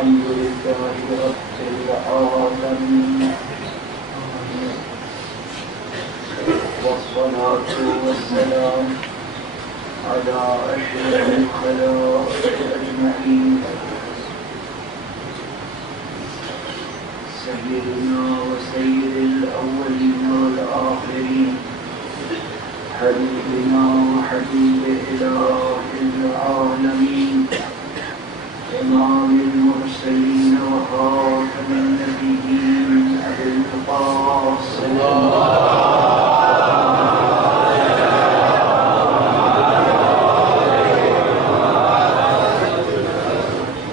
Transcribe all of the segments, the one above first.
الحمد لله رب العالمين والصلاة والسلام على أشرف الخلائق أجمعين سيدنا وسيد الأولين والآخرين حبيبنا وحبيب إله العالمين إمام المرسلين وخاتم النبيين أبي القاسم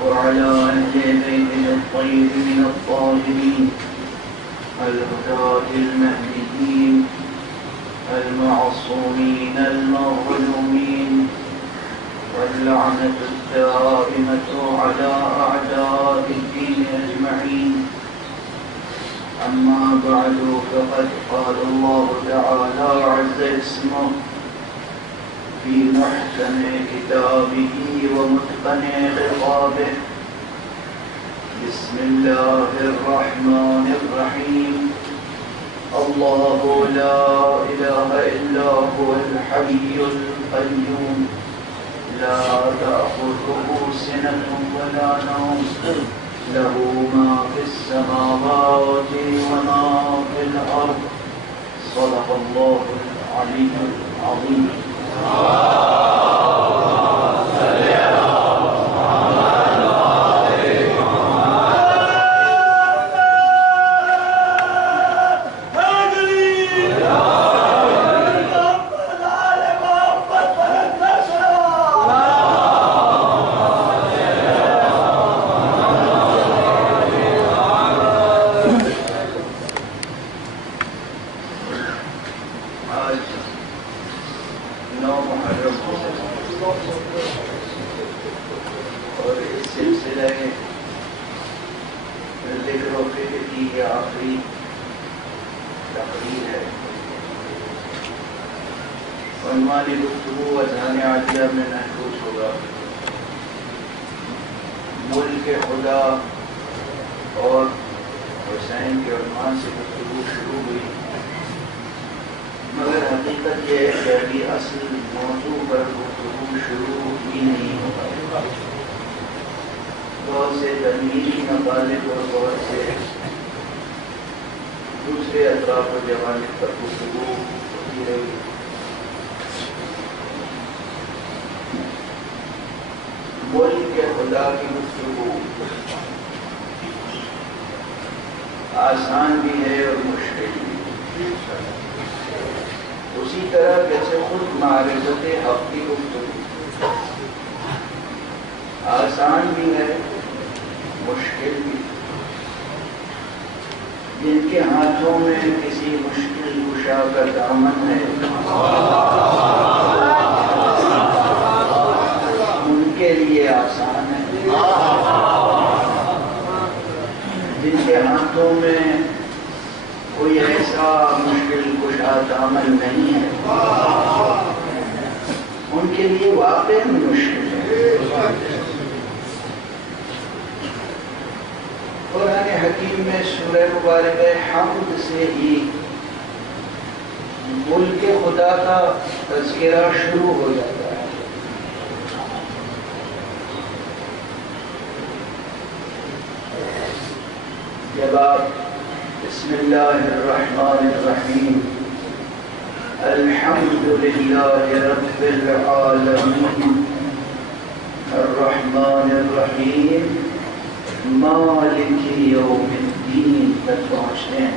وعلى أهل بيته الطيبين الطاهرين الهداة المهديين المعصومين المظلومين واللعنة الدائمة على أعداء الدين أجمعين. أما بعد فقد قال الله تعالى عز اسمه في محكم كتابه ومتقن خطابه بسم الله الرحمن الرحيم الله لا إله إلا هو الحي القيوم لا تأخذه سنة ولا نوم له ما في السماوات وما في الأرض صدق الله العلي العظيم. آسان بھی ہے اور مشکل بھی. اسی طرح جیسے خود معرفت حق کی گفتگو آسان بھی ہے مشکل بھی. جن کے ہاتھوں میں کسی مشکل کشا کا دامن ہے ان کے لیے آسان ہے. جن کے ہاتھوں میں کوئی ایسا مشکل کشا عمل نہیں ہے ان کے لیے واقعی مشکل ہے. قرآن حکیم میں سورہ مبارکہ حمد سے ہی ملک خدا کا تذکرہ شروع ہو جاتا ہے. جب آپ بسم اللہ الرحمن الرحیم الحمد للہ رب العالمین الرحمن الرحیم مالک یوم الدین تک پہنچتے ہیں.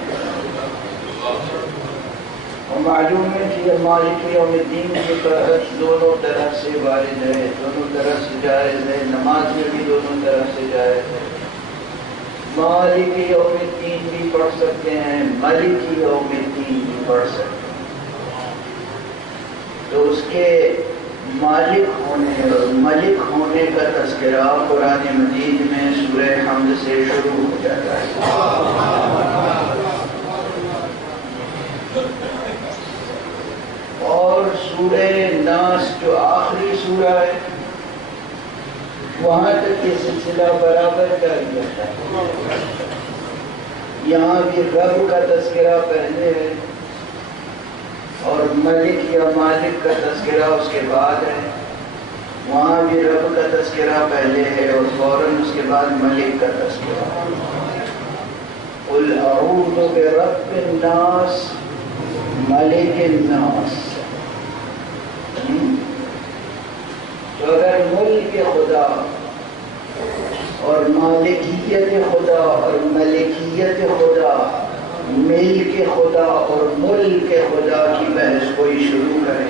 اور معلوم ہے کہ مالک یوم الدین کی طرف دونوں طرح سے وارد ہے, دونوں طرح سے جائز ہے. نماز میں بھی دونوں طرح سے جائز ہے. مالک یوم الدین بھی پڑھ سکتے ہیں, ملک یوم الدین بھی پڑھ سکتے ہیں. تو اس کے مالک ہونے اور ملک ہونے کا تذکرہ قرآن مجید میں سورہ حمد سے شروع ہو جاتا ہے. اور سورہ ناس جو آخری سورہ ہے وہاں تک یہ سلسلہ برابر جاری رہتا ہے۔ یہاں بھی رب کا تذکرہ پہلے ہے اور ملک یا مالک کا تذکرہ اس کے بعد ہے، وہاں بھی رب کا تذکرہ پہلے ہے اور فوراً اس کے بعد ملک کا تذکرہ۔ قل اعوذ برب الناس ملک الناس۔ تو اگر ملک خدا اور مالکیت خدا اور ملکیت خدا، ملک خدا اور ملک خدا کی بحث کوئی شروع کرے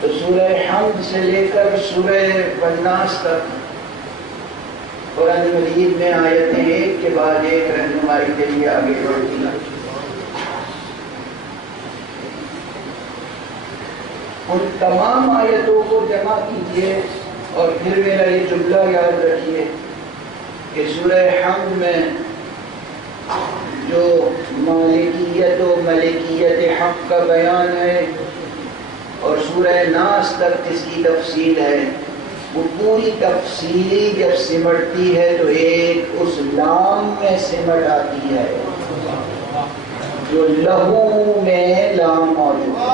تو سورہ حمد سے لے کر سورہ والناس تک قرآن مجید میں آیتیں ایک کے بعد ایک رہنمائی کے لیے آگے بڑھتی ہیں۔ ان تمام آیتوں کو جمع کیجئے اور پھر میرا یہ جملہ یاد رکھیے کہ سورہ حمد میں جو مالکیت و ملکیت حق کا بیان ہے اور سورہ ناس تک جس کی تفصیل ہے، وہ پوری تفصیلی جب سمٹتی ہے تو ایک اس لام میں سمٹ آتی ہے جو لہو میں لام موجود ہے۔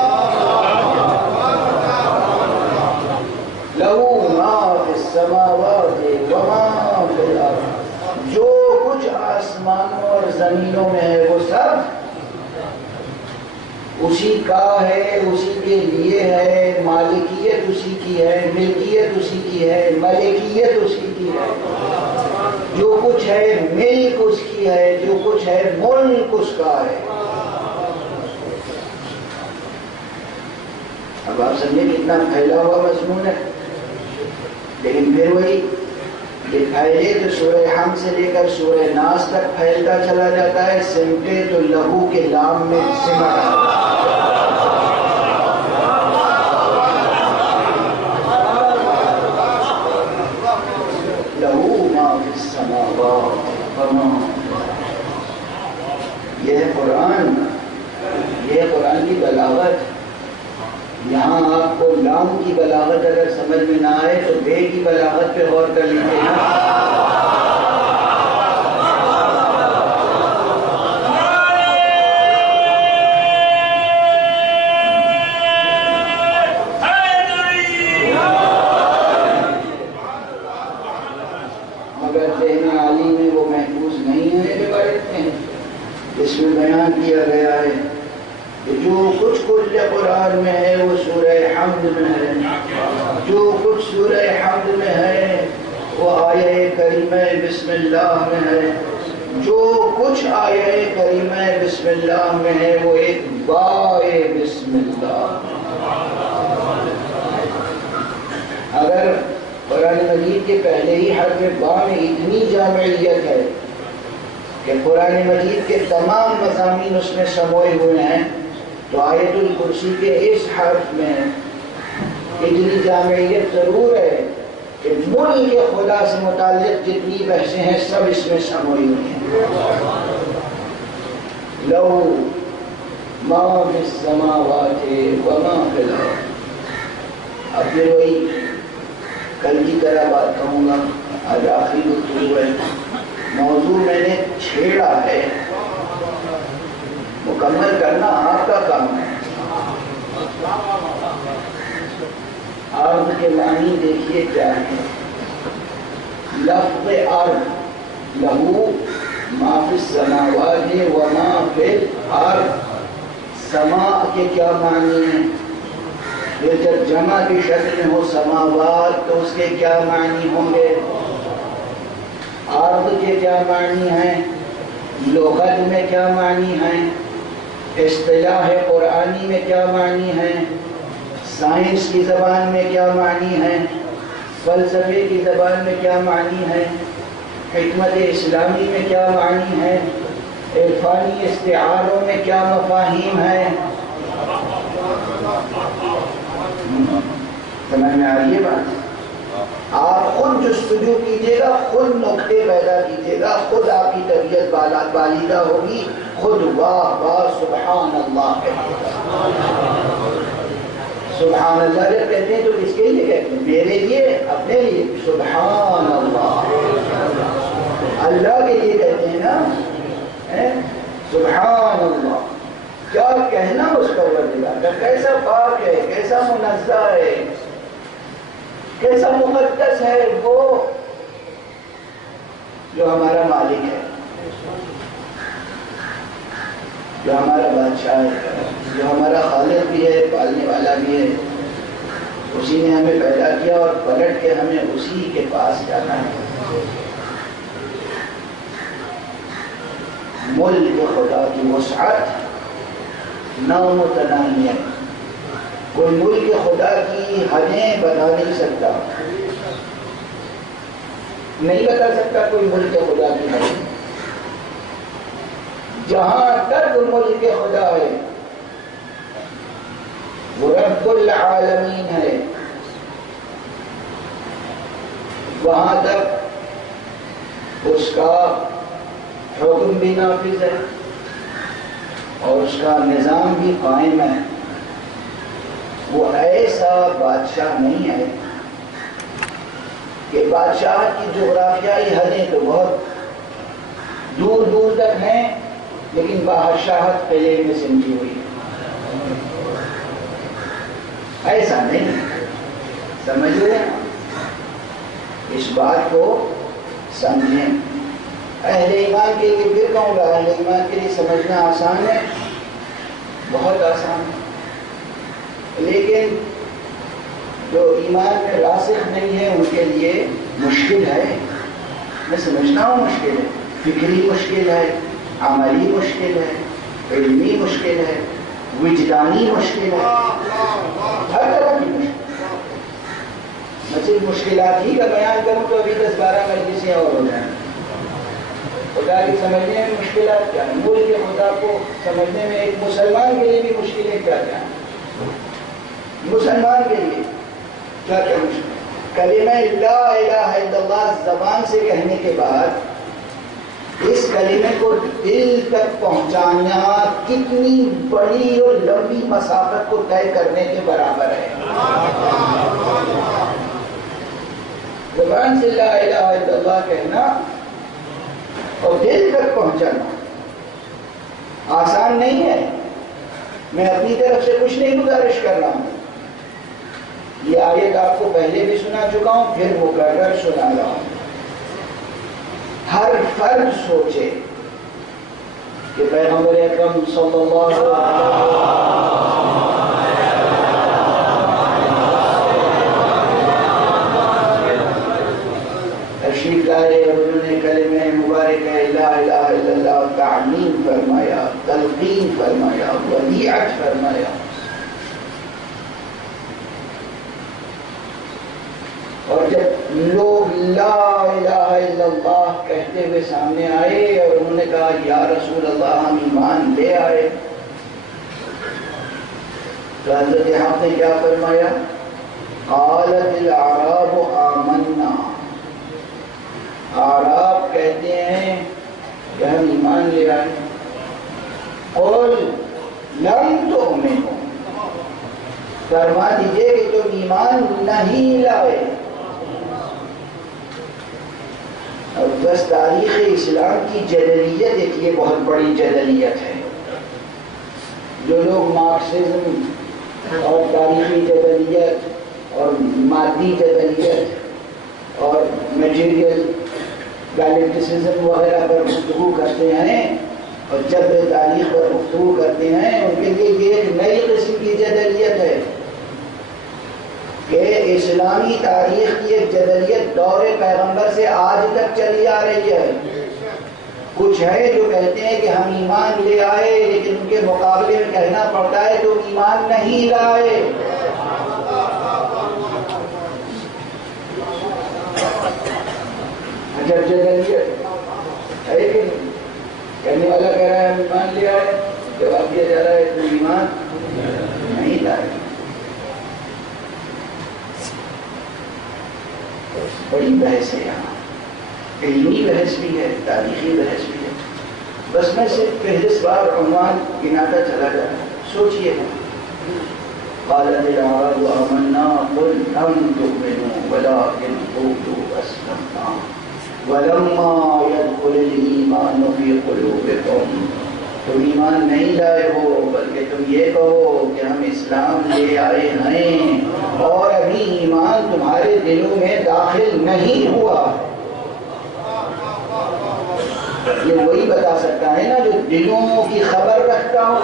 لہو ما فی السماوات وما فی الارض، جو کچھ آسمانوں اور زمینوں میں ہے وہ سب اسی کا ہے، اسی کے لیے ہے، مالکیت اسی کی ہے، ملکیت اسی کی ہے، ملکیت اسی کی ہے، جو کچھ ہے ملک اس کی ہے، جو کچھ ہے ملک اس کا ہے۔ اب آپ سمجھیں کتنا پھیلا ہوا مضمون ہے، لیکن پھر وہی کہ پھیلے تو سورہ حمد سے لے کر سورہ ناس تک پھیلتا چلا جاتا ہے، سمٹے تو لہو کے لام میں سمٹ آتا ہے۔ یہ قرآن، یہ قرآن کی بلاغت۔ یہاں آپ کو لام کی بلاغت اگر سمجھ میں نہ آئے تو بے کی بلاغت پہ غور کر لیجیے نا۔ مگر ذہن عالی میں وہ محفوظ نہیں ہے روایت میں، اس میں بیان کیا گیا ہے کہ جو کچھ کل قرآن میں ہے وہ سورہ حمد میں ہے، جو کچھ سورہ حمد میں ہے وہ آیہ کریمہ بسم اللہ میں ہے، جو کچھ آیہ کریمہ بسم اللہ میں ہے وہ ایک بائے بسم اللہ۔ اگر قرآن مجید کے پہلے ہی حرف با میں اتنی جامعیت ہے کہ قرآن مجید کے تمام مضامین اس میں سموئے ہوئے ہیں، تو آیت الکرسی کے اس حرف میں اتنی جامعیت ضرور ہے کہ ملک خدا سے متعلق جتنی بحثیں ہیں سب اس میں سموئی ہوئی ہیں۔ لو ما فی السماوات وما فی الارض۔ اب پھر وہی کل کی طرح بات کہوں گا، آج آخری گفتگو ہے، موضوع میں نے چھیڑا ہے، مکمل کرنا آپ کا کام ہے۔ ارض کے معنی دیکھیے کیا ہے۔ لفظ ارض، لہو ما فی السماوات وما فی الارض، سماء کے کیا معنی ہیں؟ یہ جب جمع کی شکل میں ہو سماوات تو اس کے کیا معنی ہوں گے؟ ارض کے کیا معنی ہیں؟ لغت میں کیا معنی ہیں؟ اصطلاح قرآنی میں کیا معنی ہیں؟ سائنس کی زبان میں کیا معنی ہیں؟ فلسفے کی زبان میں کیا معنی ہیں؟ حکمت اسلامی میں کیا معنی ہیں؟ عرفانی استعاروں میں کیا مفاہیم ہیں؟ سمجھ میں آ رہی ہے بات؟ آپ خود جستجو کیجیے گا، خود نکتے پیدا کیجیے گا، خود آپ کی طبیعت بالیدہ ہوگی، خود واہ واہ سبحان اللہ کہیے گا۔ سبحان اللہ جب کہتے ہیں تو کس کے لیے کہتے ہیں؟ میرے لیے، اپنے لیے؟ سبحان اللہ، اللہ کے لیے کہتے ہیں نا، سبحان اللہ۔ کیا کہنا اس پروردگار کا، کیسا پاک ہے، کیسا منزہ ہے، کیسا مقدس ہے وہ جو ہمارا مالک ہے، جو ہمارا بادشاہ ہے، جو ہمارا خالق بھی ہے، پالنے والا بھی ہے۔ اسی نے ہمیں پیدا کیا اور پلٹ کے ہمیں اسی کے پاس جانا ہے۔ ملک خدا کی وسعت نامتناہی ہے، کوئی ملک خدا کی حدیں بتا نہیں سکتا، نہیں بتا سکتا کوئی ملک خدا کی حدیں۔ جہاں تک ملک خدا ہے وہ رب العالمین ہے، وہاں تک اس کا حکم بھی نافذ ہے اور اس کا نظام بھی قائم ہے۔ وہ ایسا بادشاہ نہیں ہے کہ بادشاہ کی جغرافیائی حدیں تو بہت دور دور تک ہیں لیکن بادشاہت قلعے میں سمجھی ہوئی، ایسا نہیں۔ سمجھ رہے ہیں؟ اس بات کو سمجھیں۔ اہل ایمان کے لیے پھر کہوں گا، اہل ایمان کے لیے سمجھنا آسان ہے، بہت آسان ہے، لیکن جو ایمان میں راسخ نہیں ہے ان کے لیے مشکل ہے۔ میں سمجھتا ہوں مشکل ہے، فکری مشکل ہے، عملی مشکل ہے، علمی مشکل ہے، وجدانی مشکل ہے، ہر طرح کی مشکل۔ میں صرف مشکلات ہی کا بیان کروں تو ابھی 10-12 مجلسیں اور ہو جائیں۔ خدا کی سمجھنے میں مشکلات کیا ہیں، ملک خدا کو سمجھنے میں ایک مسلمان کے لیے بھی مشکلیں کیا کیا ہیں، مسلمان کے لیے کیا کیا مشکل۔ کلمہ لا الہ الا اللہ زبان سے کہنے کے بعد اس کلمے کو دل تک پہنچانا کتنی بڑی اور لمبی مسافت کو طے کرنے کے برابر ہے۔ زبان سے لا الہ الا اللہ کہنا اور دل تک پہنچانا آسان نہیں ہے۔ میں اپنی طرف سے کچھ نہیں گزارش کر رہا ہوں، یہ آیت آپ کو پہلے بھی سنا چکا ہوں، پھر مکرر سنا رہا ہوں۔ ہر فرد سوچے کہ پیغمبر اکرم صلی اللہ علیہ وسلم تشریف لائے اور انہوں نے کلمہ مبارکہ لا الہ الا اللہ تعلیم فرمایا، تلقین فرمایا، ودیعت فرمایا، اور جب لوگ لا الہ الا اللہ کہتے ہوئے سامنے آئے اور انہوں نے کہا یا رسول اللہ ہم ایمان لے آئے، تو حضرت حق نے کیا فرمایا؟ قالت الاعراب آمنا، اعراب کہتے ہیں کہ ہم ایمان لے آئے۔ قل لم تؤمنوا، فرما دیجئے کہ تم ایمان نہیں لائے۔ اور بس تاریخ اسلام کی جدلیت ایک یہ بہت بڑی جدلیت ہے۔ جو لوگ مارکسزم اور تاریخی جدلیت اور مادی جدلیت اور میٹیریل ڈائلیکٹسزم وغیرہ پر گفتگو کرتے ہیں اور جب تاریخ پر گفتگو کرتے ہیں، ان کے لیے یہ ایک نئی قسم کی جدلیت ہے کہ اسلامی تاریخ کی ایک جدلیت دور پیغمبر سے آج تک چلی آ رہی ہے۔ کچھ ہے جو کہتے ہیں کہ ہم ایمان لے آئے، لیکن ان کے مقابلے میں کہنا پڑتا ہے تم ایمان نہیں لائے۔ جب جدلیت ہے کہ کہنے والا کہہ رہا ہے ہم ایمان لے آئے، جواب دیا جا رہا ہے تم ایمان نہیں لائے۔ بڑی بحث ہے یہاں، علمی بحث بھی ہے، تاریخی بحث بھی ہے۔ بس میں صرف فہرست وار عنوان گناتا چلا جا رہا ہوں۔ سوچئے قالت الأعراب آمنا قل لم تؤمنوا ولكن قولوا أسلمنا ولما يدخل الإيمان في قلوبكم. تم ایمان نہیں لائے ہو بلکہ تم یہ کہو کہ ہم اسلام لے آئے ہیں اور ابھی ایمان تمہارے دلوں میں داخل نہیں ہوا. یہ وہی بتا سکتا ہے نا جو دلوں کی خبر رکھتا ہو.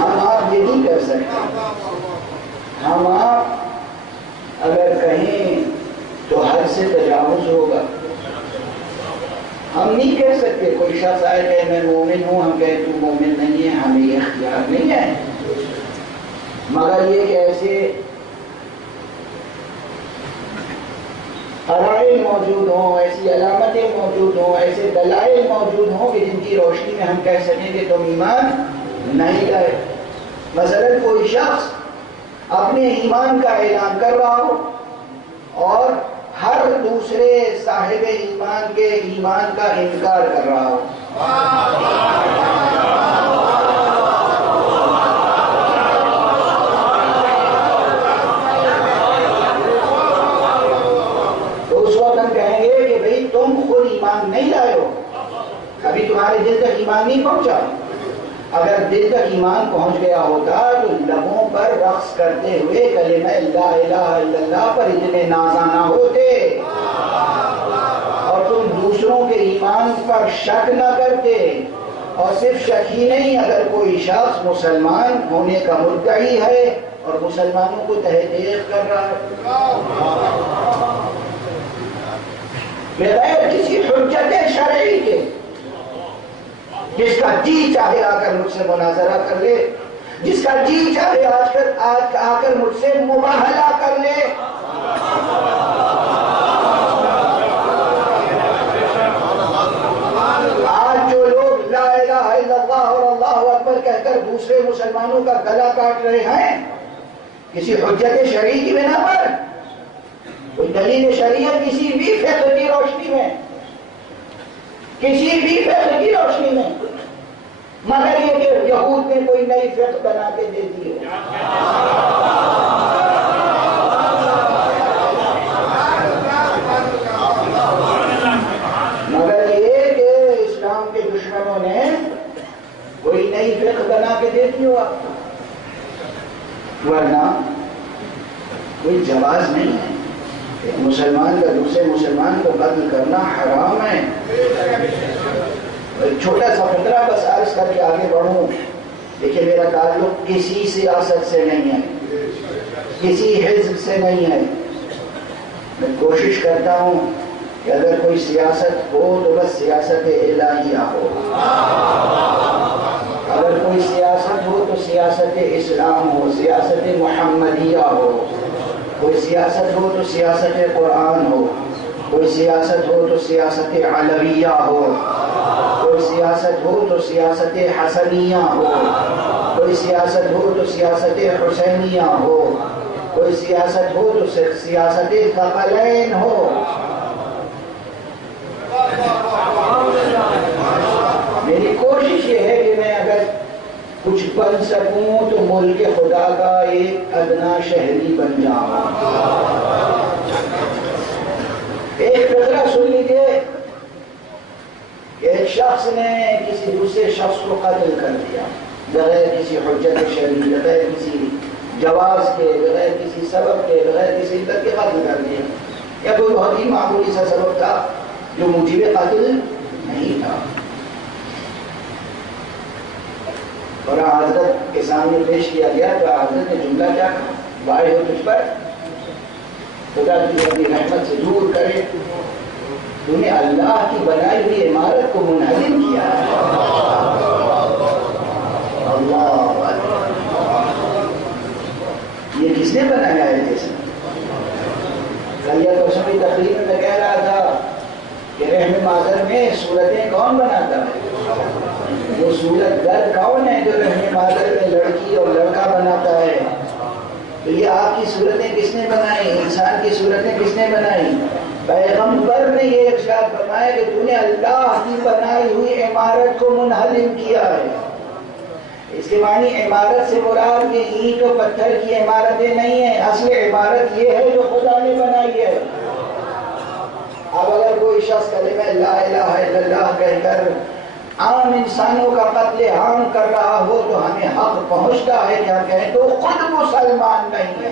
ہم آپ یہ نہیں کر سکتے. ہم آپ اگر کہیں تو حد سے تجاوز ہوگا. ہم نہیں کہہ سکتے کوئی شخص آئے کہ میں مومن ہوں، ہم کہیں تو مومن نہیں ہے، ہمیں یہ اختیار نہیں ہے. مگر یہ کہ ایسے قرائن موجود ہوں، ایسی علامتیں موجود ہوں، ایسے دلائل موجود ہوں کہ جن کی روشنی میں ہم کہہ سکیں کہ تم ایمان نہیں لائے. مثلا کوئی شخص اپنے ایمان کا اعلان کر رہا ہو اور ہر دوسرے صاحب ایمان کے ایمان کا انکار کر رہا ہو. تو اس وقت ہم کہیں گے کہ بھئی تم خود ایمان نہیں لائے ہو، ابھی تمہارے دل تک ایمان نہیں پہنچا. اگر دل تک ایمان پہنچ گیا ہوتا تو لبوں پر رقص کرتے ہوئے کلمہ لا الہ الا اللہ پر اتنے نازاں نہ ہوتے اور تم دوسروں کے ایمان پر شک نہ کرتے. اور صرف شک ہی نہیں، اگر کوئی شخص مسلمان ہونے کا مدعی ہے اور مسلمانوں کو تحقیق کر رہا ہے بغیر کسی حجت شرعی کے، جس کا جی چاہے آ کر مجھ سے مناظرہ کر لے، جس کا جی چاہے آ کر مجھ سے مباہلہ کر لے. آج جو لوگ لا الہ الا اللہ اور اللہ اکبر کہہ کر دوسرے مسلمانوں کا گلا کاٹ رہے ہیں کسی حجت شرعی کی بنا پر، کوئی دلیل شریعت کسی بھی فقہ کی روشنی میں، کسی بھی فقہ کی روشنی میں، مگر یہ کہ یہود نے کوئی نئی فقہ بنا کے دے دی ہے. مگر یہ کہ اسلام کے دشمنوں نے کوئی نئی فقہ بنا کے دے دی ہوا، ورنہ کوئی جواز نہیں ہے. ایک مسلمان کا دوسرے مسلمان کو قتل کرنا حرام ہے. ایک چھوٹا سا فقرہ بس عرض کر کے آگے بڑھوں. دیکھیے میرا تعلق کسی سیاست سے نہیں ہے، کسی حزب سے نہیں ہے. میں کوشش کرتا ہوں کہ اگر کوئی سیاست ہو تو بس سیاست الہیہ ہو، اگر کوئی سیاست ہو تو سیاست اسلام ہو، سیاست محمدیہ ہو. کوئی سیاست ہو تو سیاست قرآن ہو، کوئی سیاست ہو تو سیاست علویہ ہو، کوئی سیاست ہو تو سیاست حسنیہ ہو، کوئی سیاست ہو تو سیاست حسینیہ ہو، کوئی سیاست ہو تو سیاست ثقلین ہو. میری کوشش یہ ہے کہ میں اگر کچھ بن سکوں تو ملک خدا کا ایک ادنا شہری بن جاؤں. ایک فقرہ سن لیجیے. ایک شخص نے کسی دوسرے شخص کو قتل کر دیا بغیر کسی حجت شرعی، بغیر کسی جواز کے، بغیر کسی سبب کے، بغیر کسی علت کے قتل کر دیا. یا کوئی بہت ہی معمولی سا سبب تھا جو موجب قتل نہیں تھا. اور حضرت کے سامنے پیش کیا گیا تو حضرت نے جملہ کیا کہا؟ بھائی ہو تجھ پر خدا کی اپنی رحمت سے دور کرے، تو نے اللہ کی بنائی ہوئی عمارت کو منہدم کیا ہے. اللہ یہ کس نے بنایا ہے؟ جیسے کل یا پرسوں کی تقریر میں کہہ رہا تھا کہ رحم مادر میں صورتیں کون بناتا ہے؟ وہ صورت گر کون ہے جو رحم مادر میں لڑکی اور لڑکا بناتا ہے؟ تو یہ آپ کی صورتیں کس نے بنائی؟ انسان کی صورتیں کس نے بنائی؟ پیغمبر نے یہ ارشاد فرمایا کہ تو نے اللہ کی بنائی ہوئی عمارت کو منہدم کیا ہے. اس کے معنی عمارت سے مراد یہ اینٹ و پتھر کی عمارتیں نہیں ہیں، اصل عمارت یہ ہے جو خدا نے بنائی ہے. اب اگر کوئی شخص کلمہ لا الہ الا اللہ کہہ کر عام انسانوں کا قتل عام کر رہا ہو تو ہمیں حق پہنچتا ہے کہ ہم کہیں تو خود مسلمان نہیں ہے.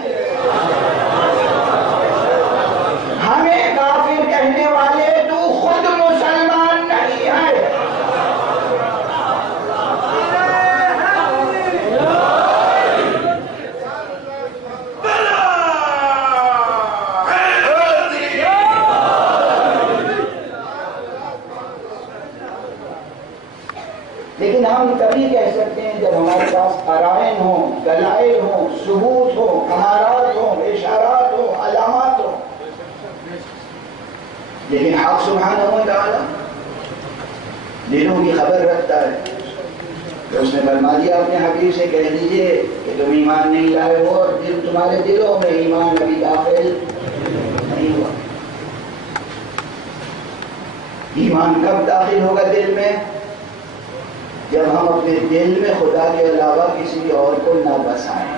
ہمیں کافر کہنے والے تو خود مسلمان نہیں ہے. لیکن ہم تبھی کہہ سکتے ہیں جب ہمارے پاس قرائن ہوں، دلائل ہوں، ثبوت ہوں، امارات ہوں، اشارات ہوں، علامات ہوں. لیکن حق سبحانہ و تعالی دلوں کی خبر رکھتا ہے. تو اس نے فرما دیا اپنے حبیب سے کہہ دیجئے کہ تم ایمان نہیں لائے ہو اور تمہارے دلوں میں ایمان ابھی داخل نہیں ہوا. ایمان کب داخل ہوگا دل میں؟ جب ہم اپنے دل میں خدا کے علاوہ کسی اور کو نہ بسائیں.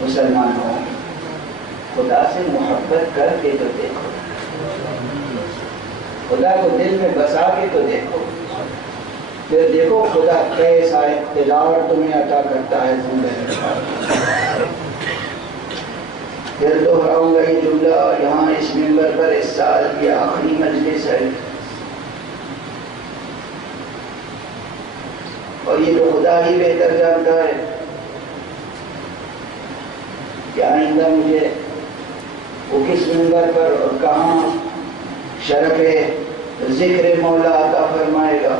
مسلمان ہوں خدا سے محبت کر کے تو دیکھو، خدا کو دل میں بسا کے تو دیکھو، پھر دیکھو خدا کیسا اقتدار تمہیں عطا کرتا ہے زندگی میں. پھر دوہراؤں گا یہ جملہ، یہاں اس منبر پر اس سال کی آخری مجلس ہے اور یہ تو خدا ہی بہتر جانتا ہے کہ آئندہ مجھے وہ کس منبر پر اور کہاں شرف ذکر مولا عطا فرمائے گا.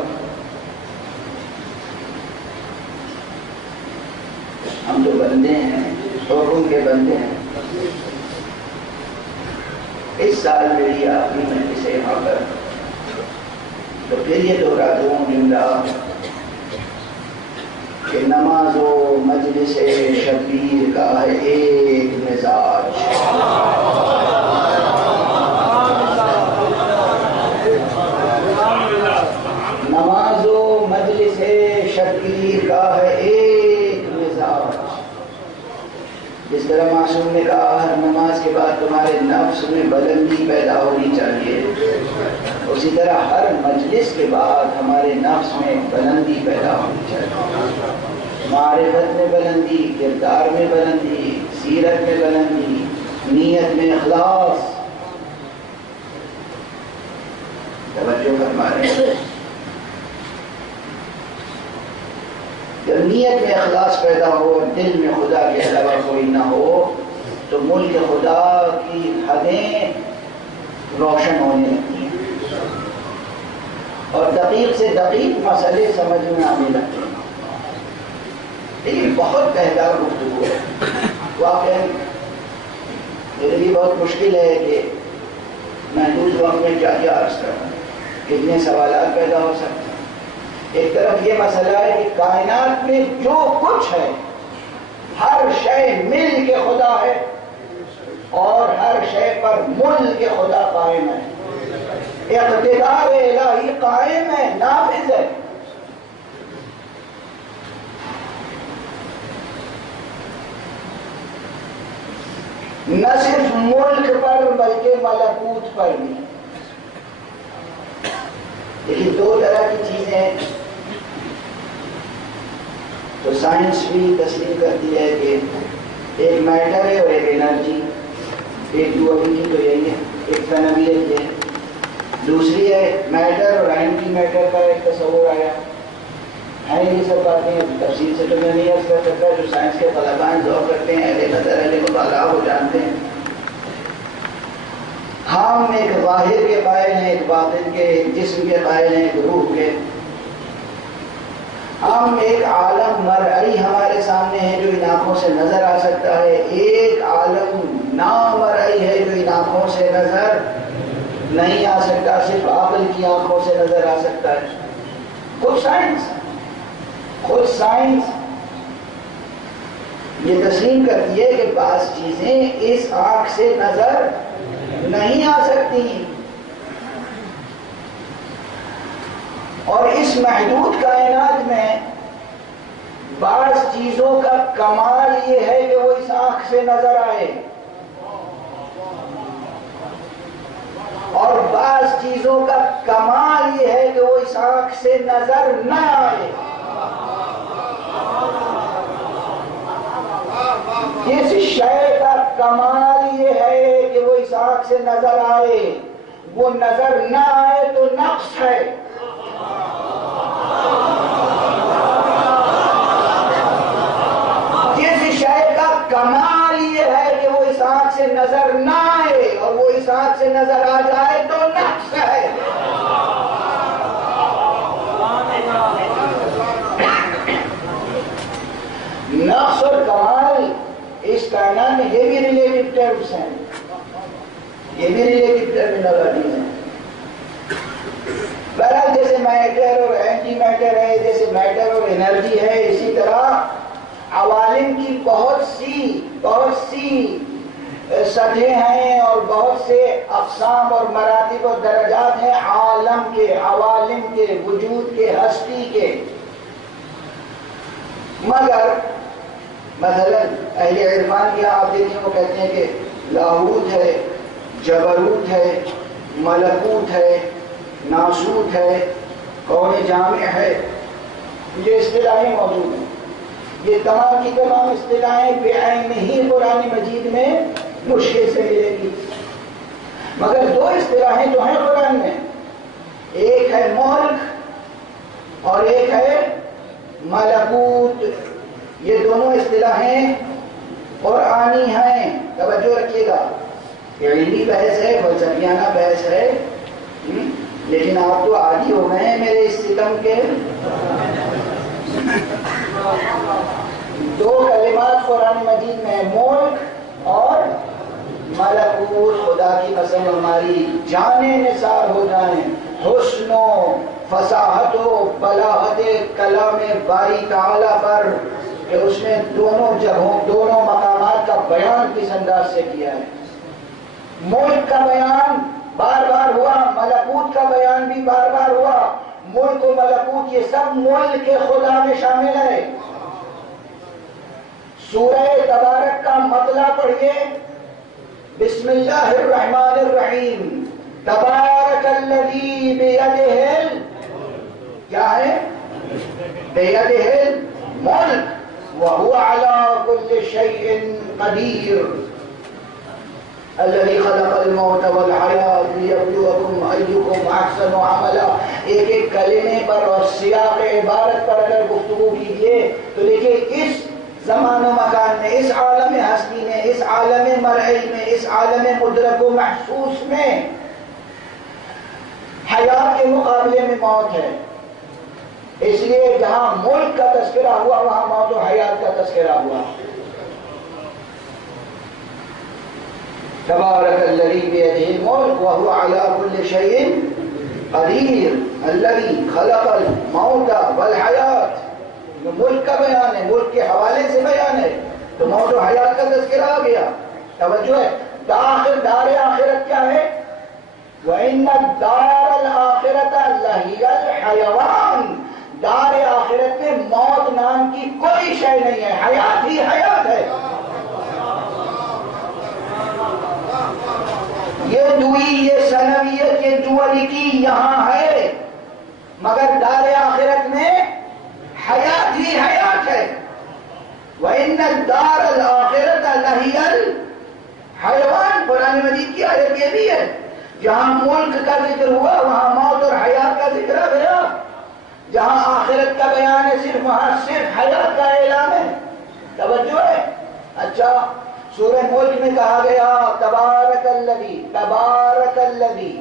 ہم تو بندے ہیں، حکم کے بندے ہیں. اس سال میری آخری مجلس ہے یہاں پر، تو پھر یہ دوہرا دوں جملہ کہ نماز و مجلس شبیر کا ہے ایک مزاج. نماز و مجلس شبیر کا ہے ایک مزاج. جس طرح معصوم نے کہا ہر نماز کے بعد تمہارے نفس میں بلندی پیدا ہونی چاہیے، اسی طرح ہر مجلس کے بعد ہمارے نفس میں بلندی پیدا ہونی چاہیے. معرفت میں بلندی، کردار میں بلندی، سیرت میں بلندی، نیت میں اخلاص. توجہ فرما رہے ہیں. جب نیت میں اخلاص پیدا ہو اور دل میں خدا کے علاوہ کوئی نہ ہو تو ملک خدا کی حدیں روشن ہونے لگتی ہیں اور دقیق سے دقیق مسئلے سمجھ میں آنے لگتے ہیں. لیکن بہت بہتر گفتگو ہے. واقعی میرے لیے بہت مشکل ہے کہ محدود وقت میں کیا کیا عرض کروں، کتنے سوالات پیدا ہو سکتے ہیں. ایک طرف یہ مسئلہ ہے کہ کائنات میں جو کچھ ہے ہر شے مل کے خدا ہے اور ہر شے پر مل کے خدا قائم ہے. اقتدار الہی قائم ہے، نافذ ہے. نہ صرف ملک پر بلکہ ملکوت پر بھی. لیکن دو طرح کی چیزیں ہیں تو سائنس بھی تسلیم کرتی ہے کہ ایک میٹر ہے اور ایک انرجی. ایک ڈوئلٹی تو یہی ہے، ایک فینومیت ہے. دوسری ہے میٹر اور اینٹی میٹر کا ایک تصور آیا ہے. یہ سب باتیں تفصیل سے تو میں نہیں عرض کر سکتا، جو سائنس کے طلباء غور کرتے ہیں اہل نظر اہل مطالعہ وہ جانتے ہیں. ہم ایک ظاہر کے قائل ہیں، ایک باطن کے، ایک جسم کے قائل ہیں، ایک روح کے. ہم ایک عالم مرئی ہمارے سامنے ہے جو ان آنکھوں سے نظر آ سکتا ہے، ایک عالم نامرئی ہے جو ان آنکھوں سے نظر نہیں آ سکتا، صرف عقل کی آنکھوں سے نظر آ سکتا ہے. خود سائنس یہ تسلیم کرتی ہے کہ بعض چیزیں اس آنکھ سے نظر نہیں آ سکتی. اور اس محدود کائنات میں بعض چیزوں کا کمال یہ ہے کہ وہ اس آنکھ سے نظر آئے، اور بعض چیزوں کا کمال یہ ہے کہ وہ اس آنکھ سے نظر نہ آئے. جس شے کا کمال یہ ہے کہ وہ اس آنکھ سے نظر آئے، وہ نظر نہ آئے تو نقص ہے. جس شے کا کمال یہ ہے کہ وہ اس آنکھ سے نظر نہ آئے اور وہ اس آنکھ سے نظر آ جائے تو نقص ہے. نقص اور کمال اس کائنات میں یہ بھی ریلیٹیو ٹرمز ہیں، یہ بھی ریلیٹیو ٹرمینالوجی ہیں. بہرحال جیسے میٹر اور اینٹی میٹر ہے، جیسے میٹر اور انرجی ہے، اسی طرح عوالم کی بہت سی سطحیں ہیں اور بہت سے اقسام اور مراتب اور درجات ہیں عالم کے، عوالم کے، وجود کے، ہستی کے. مگر مثلا اہل عرفان کیا آپ دیکھیں وہ کہتے ہیں کہ لاہوت ہے، جبروت ہے، ملکوت ہے، ناسوت ہے، کون جامع ہے. یہ اصطلاحیں موجود ہیں. یہ تمام کی تمام اصطلاحیں بعین ہی قرآن مجید میں مشکل سے ملے گی، مگر دو اصطلاحیں جو ہیں قرآن میں، ایک ہے ملک اور ایک ہے ملکوت. یہ دونوں اصطلاحیں قرآنی ہیں. توجہ رکھیے گا، علمی بحث ہے، فلسفیانہ بحث ہے، لیکن آپ تو عادی ہو گئے ہیں میرے اس ستم کے. دو کلمات قرآن مجید میں، ملک اور ملکوت. خدا کی قسم ہماری جانیں نثار ہو جائیں حسن و فصاحت و بلاغت کلام باری تعالیٰ پر کہ اس نے دونوں جگہوں، دونوں مقامات کا بیان کس انداز سے کیا ہے. ملک کا بیان بار بار ہوا، ملکوت کا بیان بھی بار بار ہوا. ملک و ملکوت یہ سب ملک کے خدا میں شامل ہے. سورہ تبارک کا مطلع پڑھیے، بسم اللہ الرحمن الرحیم. تبارک الذی بیدہ کیا ہے؟ بیدہ الملک وهو على كل شيء قدير الذي خلق الموت والحياة ليبلوكم أيكم أحسن عملا. ایک ایک کلمے پر اور سیاق عبارت پر اگر گفتگو کیجیے تو دیکھیے اس زمان و مکان میں، اس عالم ہستی میں، اس عالم مرئی میں، اس عالم مدرک و محسوس میں حیات کے مقابلے میں موت ہے. اس لیے جہاں ملک کا تذکرہ ہوا وہاں موت و حیات کا تذکرہ ہوا. تبارک الذی بیدہ الملک وهو على كل شيء قدیر الذی خلق الموت والحیات. ملک کا بیان ہے، ملک کے حوالے سے بیان ہے تو موت و حیات کا تذکرہ آ گیا. توجہ ہے. دار آخرت کیا ہے؟ وَإِنَّ الدَّارَ الْآخِرَةَ لَهِيَ الْحَيَوَانِ. دار آخرت میں موت نام کی کوئی شے نہیں ہے، حیات ہی حیات ہے. یہ دوئی، یہ ثانویت، یہ ڈوئلٹی یہاں ہے، مگر دار آخرت میں حیات ہی حیات ہے. وَإِنَّ الدَّارَ الْآخِرَةَ لَهِيَ الْحَيَوَانِ. قرآن مجید کی آیت یہ بھی ہے، جہاں ملک کا ذکر ہوا وہاں موت اور حیات کا ذکر آ گیا. جہاں آخرت کا بیان ہے صرف وہاں صرف حیات کا اعلان ہے. توجہ ہے. اچھا، سورہ ملک میں کہا گیا تبارک الذی، تبارک الذی،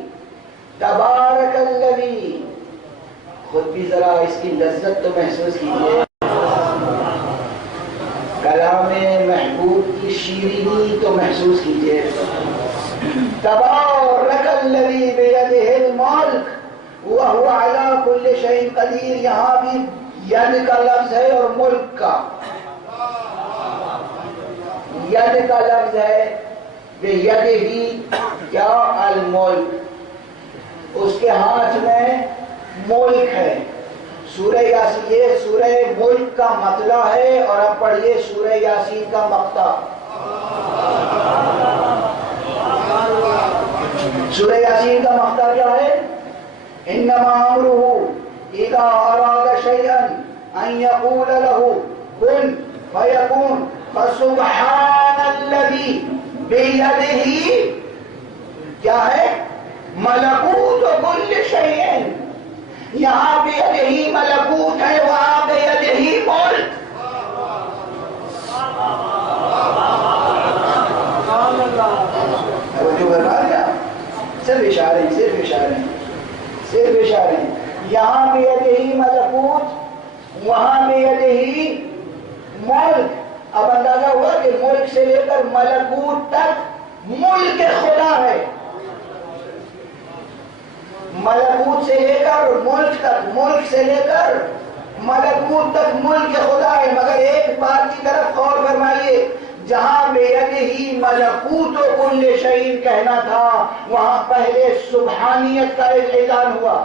تبارک الذی. خود بھی ذرا اس کی لذت تو محسوس کیجیے. کلام محبوب کی شیرینی تو محسوس کیجیے. تبارک الذی بیدہ الملک وَهُوَ عَلَى كُلِّ شَيْءٍ قَدِيرٌ. یہاں بھی ید کا لفظ ہے اور ملک کا. ید کا لفظ ہے بِیَدِهِ کیا؟ الملک، اس کے ہاتھ میں ملک ہے۔ سورہ یاسین، یہ سورہ ملک کا مطلع ہے، اور اب پڑھیے سورہ یاسین کا مقطع۔ سورہ یاسین کا مقطع کیا ہے؟ انما امرہ اذا اراد شیئا ان یقول له کن فیکون فسبحان الذی بیدہ کیا ہے؟ ملکوت کل شیء۔ یہاں بیدہ ملکوت ہے، وہاں بیدہ ملک۔ صرف اشارے ہیں، صرف اشارے ہیں، صرف اشارے ہیں۔ یہاں بیدہ ملکوت، وہاں بیدہ ملک۔ اب اندازہ ہوا کہ ملک سے لے کر ملکوت تک ملک خدا ہے، ملکوت سے لے کر ملک تک، ملک سے لے کر ملکوت تک ملک خدا ہے۔ مگر ایک بات کی طرف غور فرمائیے، جہاں بیدہ ملکوت کل شیء کہنا تھا، وہاں پہلے سبحانیت کا اعلان ہوا،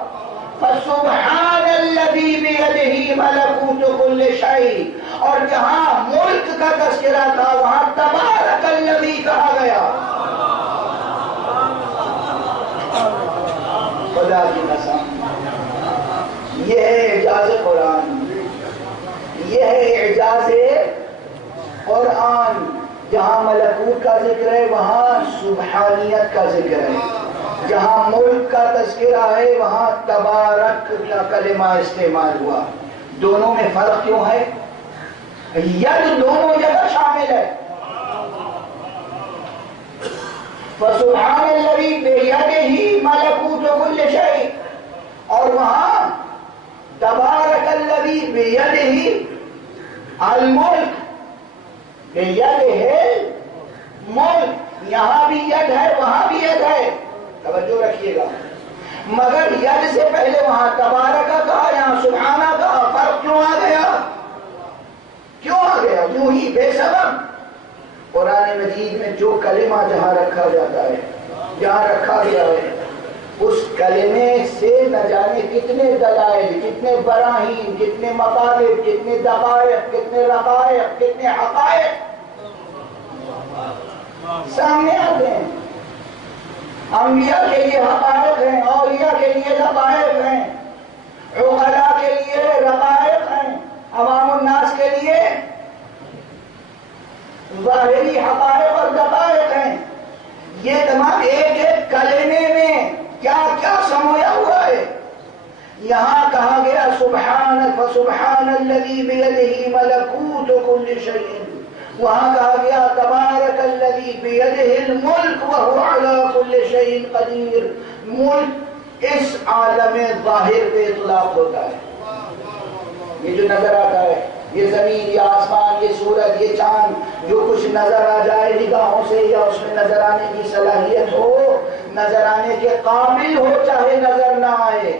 فسبحان الذی بیدہ ملکوت کل شیء۔ اور جہاں ملک کا تذکرہ تھا، وہاں تبارک الذی کہا گیا۔ خدا کی قسم، یہ ہے اعجاز قرآن، یہ ہے اعجاز قرآن۔ جہاں ملکوت کا ذکر ہے، وہاں سبحانیت کا ذکر ہے۔ جہاں ملک کا تذکرہ ہے، وہاں تبارک کا کلمہ استعمال ہوا۔ دونوں میں فرق کیوں ہے؟ ید دونوں جگہ شامل ہے۔ فسبحان الذی بیدہ ملکوت کل شیء، اور وہاں تبارک الذی بیدہ الملک، ید ہے ملک۔ یہاں بھی ید ہے، وہاں بھی ید ہے، توجہ رکھیے گا۔ مگر ید سے پہلے وہاں تبارک کہا، یہاں سبحانہ کہا۔ فرق کیوں آ گیا؟ کیوں آ گیا؟ یوں ہی بے سبب۔ قرآن مجید میں جو کلمہ جہاں رکھا جاتا ہے، جہاں رکھا گیا ہے، اس کلمے سے نہ جانے کتنے دلائل، کتنے براہین، کتنے مطالب، کتنے دقائق، کتنے رقائق، کتنے حقائق سامنے آتے ہیں۔ انبیاء کے لیے حقائق ہیں، اولیاء کے لیے دقائق ہیں، عقلاء کے لیے رقائق ہیں، عوام الناس کے لیے ظاہری حقائق اور دقائق ہیں۔ یہ تمام ایک ایک کلمے میں کیا کیا سمویا ہوا ہے۔ یہاں کہا گیا فسبحان الذی بیدہ ملکوت کل شیء، وہاں کہا گیا تبارک الذی بیدہ الملک وہو علی کل شیء قدیر۔ ملک اس عالم ظاہر پہ اطلاق ہوتا ہے۔ یہ جو نظر آتا ہے، یہ زمین، یہ آسمان، یہ سورج، یہ چاند، جو کچھ نظر آ جائے نگاہوں سے، یا اس میں نظر آنے کی صلاحیت ہو، نظر آنے کے قابل ہو، چاہے نظر نہ آئے،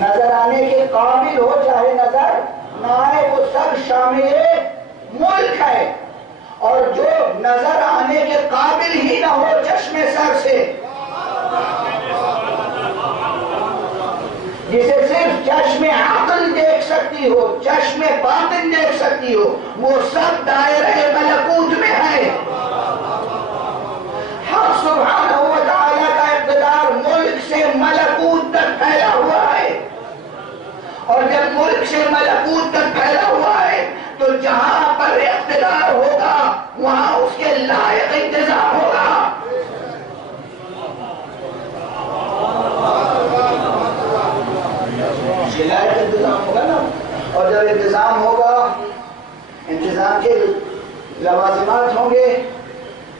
نظر آنے کے قابل ہو چاہے نظر نہ آئے، وہ سب شامل ملک ہے۔ اور جو نظر آنے کے قابل ہی نہ ہو چشم سر سے، جسے صرف چشم عقل دیکھ سکتی ہو، چشم باطن دیکھ سکتی ہو، وہ سب دائرہ ملکوت میں ہے۔ حق سبحانہ و تعالیٰ کا اقتدار ملک سے ملکوت تک پھیلا ہوا ہے، اور جب ملک سے ملکوت تک پھیلا ہوا ہے تو جہاں پر اقتدار ہوگا وہاں اس کے لائق انتظام ہوگا۔ لائق انتظام ہوگا نا، اور جب انتظام ہوگا، انتظام کے لوازمات ہوں گے،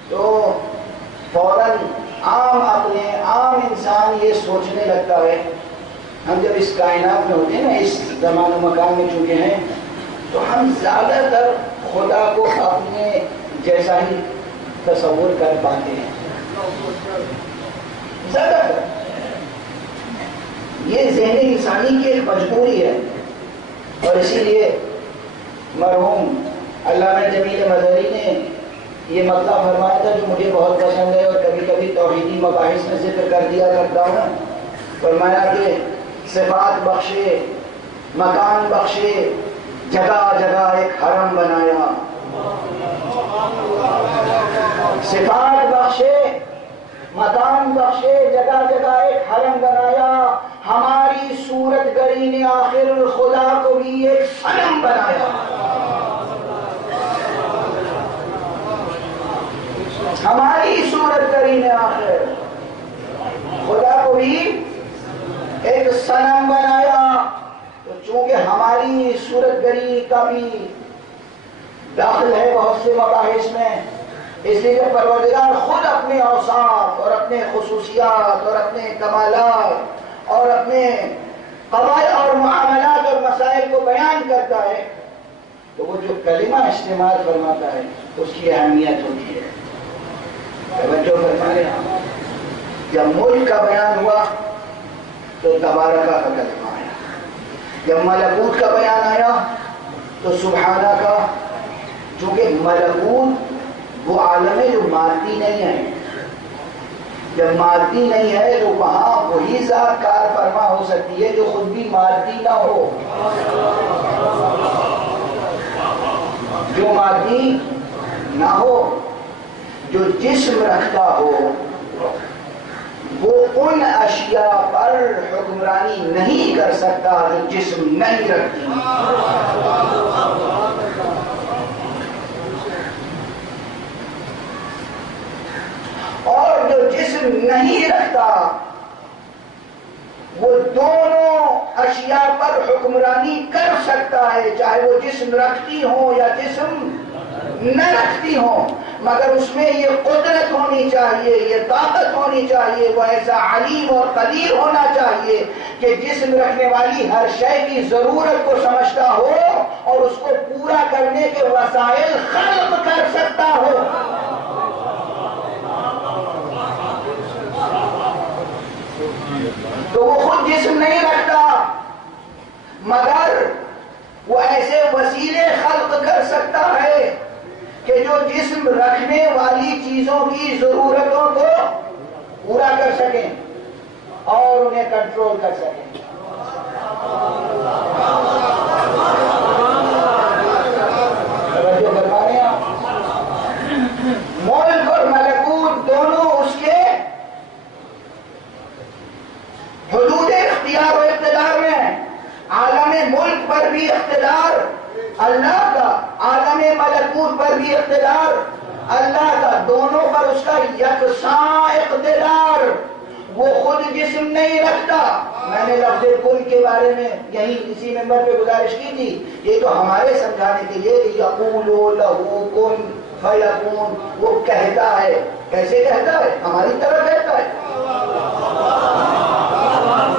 تو فوراً عام انسان یہ سوچنے لگتا ہے، ہم جب اس کائنات میں ہوتے ہیں نا، اس زمان و مکان میں چونکہ ہیں، تو ہم زیادہ تر خدا کو اپنے جیسا ہی تصور کر پاتے ہیں، زیادہ تر۔ یہ ذہن انسانی کی ایک مجبوری ہے، اور اسی لیے مرحوم علامہ جمیل مظہری نے یہ مطلب فرمایا تھا جو مجھے بہت پسند ہے اور کبھی کبھی توحیدی مباحث میں ذکر کر دیا کرتا ہوں. فرمایا کہ صفات بخشے، مکان بخشے، جگہ جگہ ایک حرم بنایا. صفات بخشے، مکان بخشے، جگہ جگہ ایک حرم بنایا. ہماری صورت گری نے آخر خدا کو بھی ایک صنم بنایا. ہماری صورت گری نے آخر خدا کو بھی ایک صنم بنایا. تو چونکہ ہماری صورت گری کا بھی داخل ہے بہت سے مباحث میں، اس لیے کہ پروردگار خود اپنے اوصاف اور اپنے خصوصیات اور اپنے کمالات اور اپنے قواعد اور معاملات اور مسائل کو بیان کرتا ہے، تو وہ جو کلمہ استعمال فرماتا ہے اس کی اہمیت ہوتی ہے. توجہ فرمائیں. جب ملک کا بیان ہوا تو تبارکہ کا کلمہ آیا، جب ملکوت کا بیان آیا تو سبحانہ کا. چونکہ ملکوت وہ عالم ہے جو مادی نہیں ہے. جب مادی نہیں ہے تو وہاں وہی ذات کار فرما ہو سکتی ہے جو خود بھی مادی نہ ہو. جو مادی نہ ہو، جو جسم رکھتا ہو، وہ ان اشیاء پر حکمرانی نہیں کر سکتا جو جسم نہیں رکھتی. اور جو جسم نہیں رکھتا وہ دونوں اشیاء پر حکمرانی کر سکتا ہے، چاہے وہ جسم رکھتی ہو یا جسم نہ رکھتی ہو، مگر اس میں یہ قدرت ہونی چاہیے، یہ طاقت ہونی چاہیے، وہ ایسا علیم اور قدیر ہونا چاہیے کہ جسم رکھنے والی ہر شے کی ضرورت کو سمجھتا ہو اور اس کو پورا کرنے کے وسائل خلق کر سکتا ہو. تو وہ خود جسم نہیں رکھتا، مگر وہ ایسے وسیلے خلق کر سکتا ہے کہ جو جسم رکھنے والی چیزوں کی ضرورتوں کو پورا کر سکیں اور انہیں کنٹرول کر سکیں. توجہ فرما رہے ہیں آپ. ملک اور ملکوت دونوں اس کے حدود اختیار و اقتدار میں ہیں. عالم ملک پر بھی اقتدار اللہ کا، عالم ملکوت پر بھی اقتدار اللہ کا، دونوں پر اس کا یکساں اقتدار. وہ خود جسم نہیں رکھتا. میں نے لفظ کن کے بارے میں یہی اسی ممبر پہ گزارش کی تھی. یہ تو ہمارے سمجھانے کے لیے یقول لہ کن فیکون، وہ کہتا ہے. کیسے کہتا ہے؟ ہماری طرح کہتا ہے.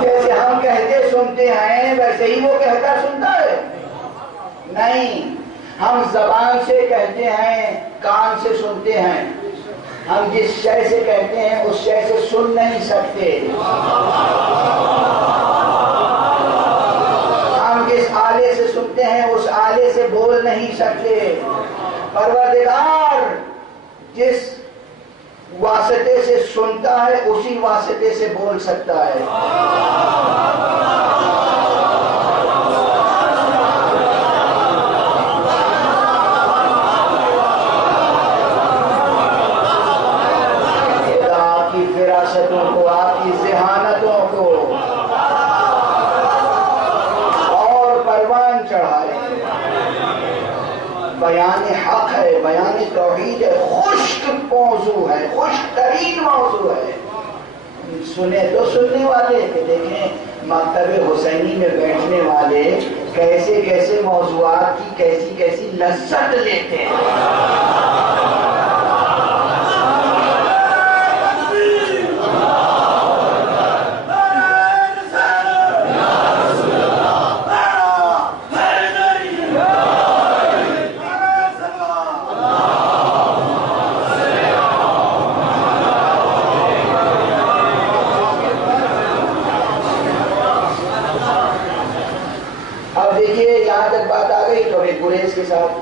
جیسے ہم کہتے سنتے ہیں ویسے ہی وہ کہتا سنتا ہے؟ نہیں. ہم زبان سے کہتے ہیں، کان سے سنتے ہیں. ہم جس شے سے کہتے ہیں اس شے سے سن نہیں سکتے. ہم جس آلے سے سنتے ہیں اس آلے سے بول نہیں سکتے. پروردگار جس واسطے سے سنتا ہے اسی واسطے سے بول سکتا ہے. کو، آپ کی ذہانتوں کو اور پروان چڑھائے. بیان حق ہے، بیان توحید ہے، خشک موضوع ہے، خشک ترین موضوع ہے. سنے تو سننے والے کہ دیکھیں مکتب حسینی میں بیٹھنے والے کیسے کیسے موضوعات کی کیسی کیسی لذت لیتے ہیں.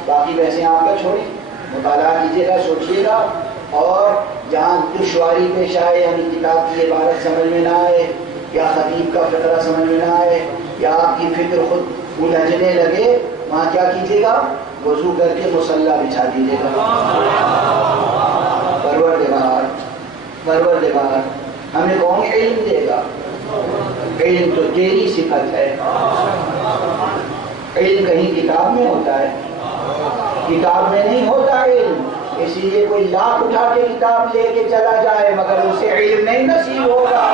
باقی بحثیں آپ کا چھوڑیں. مطالعہ کیجیے گا، سوچیے گا، اور جہاں دشواری پیش آئے، یعنی کتاب کی عبارت سمجھ میں نہ آئے، یا خطیب کا فقرہ سمجھ میں نہ آئے، یا آپ کی فکر خود الجھنے لگے، وہاں کیا کیجیے گا؟ وضو کر کے مصلی بچھا دیجیے گا۔ پروردگار ہمیں کون علم دے گا؟ علم تو تیری صفت ہے۔ علم کہیں کتاب میں ہوتا ہے؟ کتاب میں نہیں ہوتا علم، اسی لیے کوئی لاکھ اٹھا کے کتاب لے کے چلا جائے مگر اسے علم نہیں نصیب ہوگا۔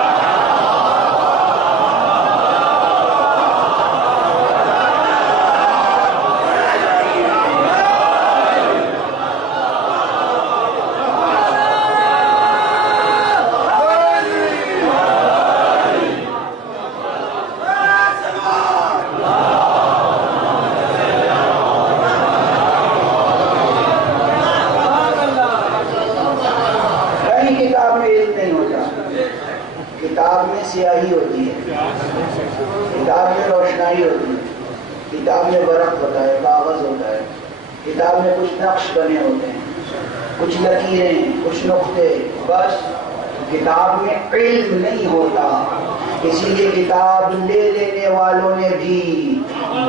کتاب میں سیاہی ہوتی ہے، کتاب میں روشنائی ہوتی ہے، کتاب میں ورق ہوتا ہے، کاغذ ہوتا ہے، کتاب میں کچھ نقش بنے ہوتے ہیں، کچھ لکیریں، کچھ نقطے، بس کتاب میں علم نہیں ہوتا۔ اسی لیے کتاب لے لینے والوں نے بھی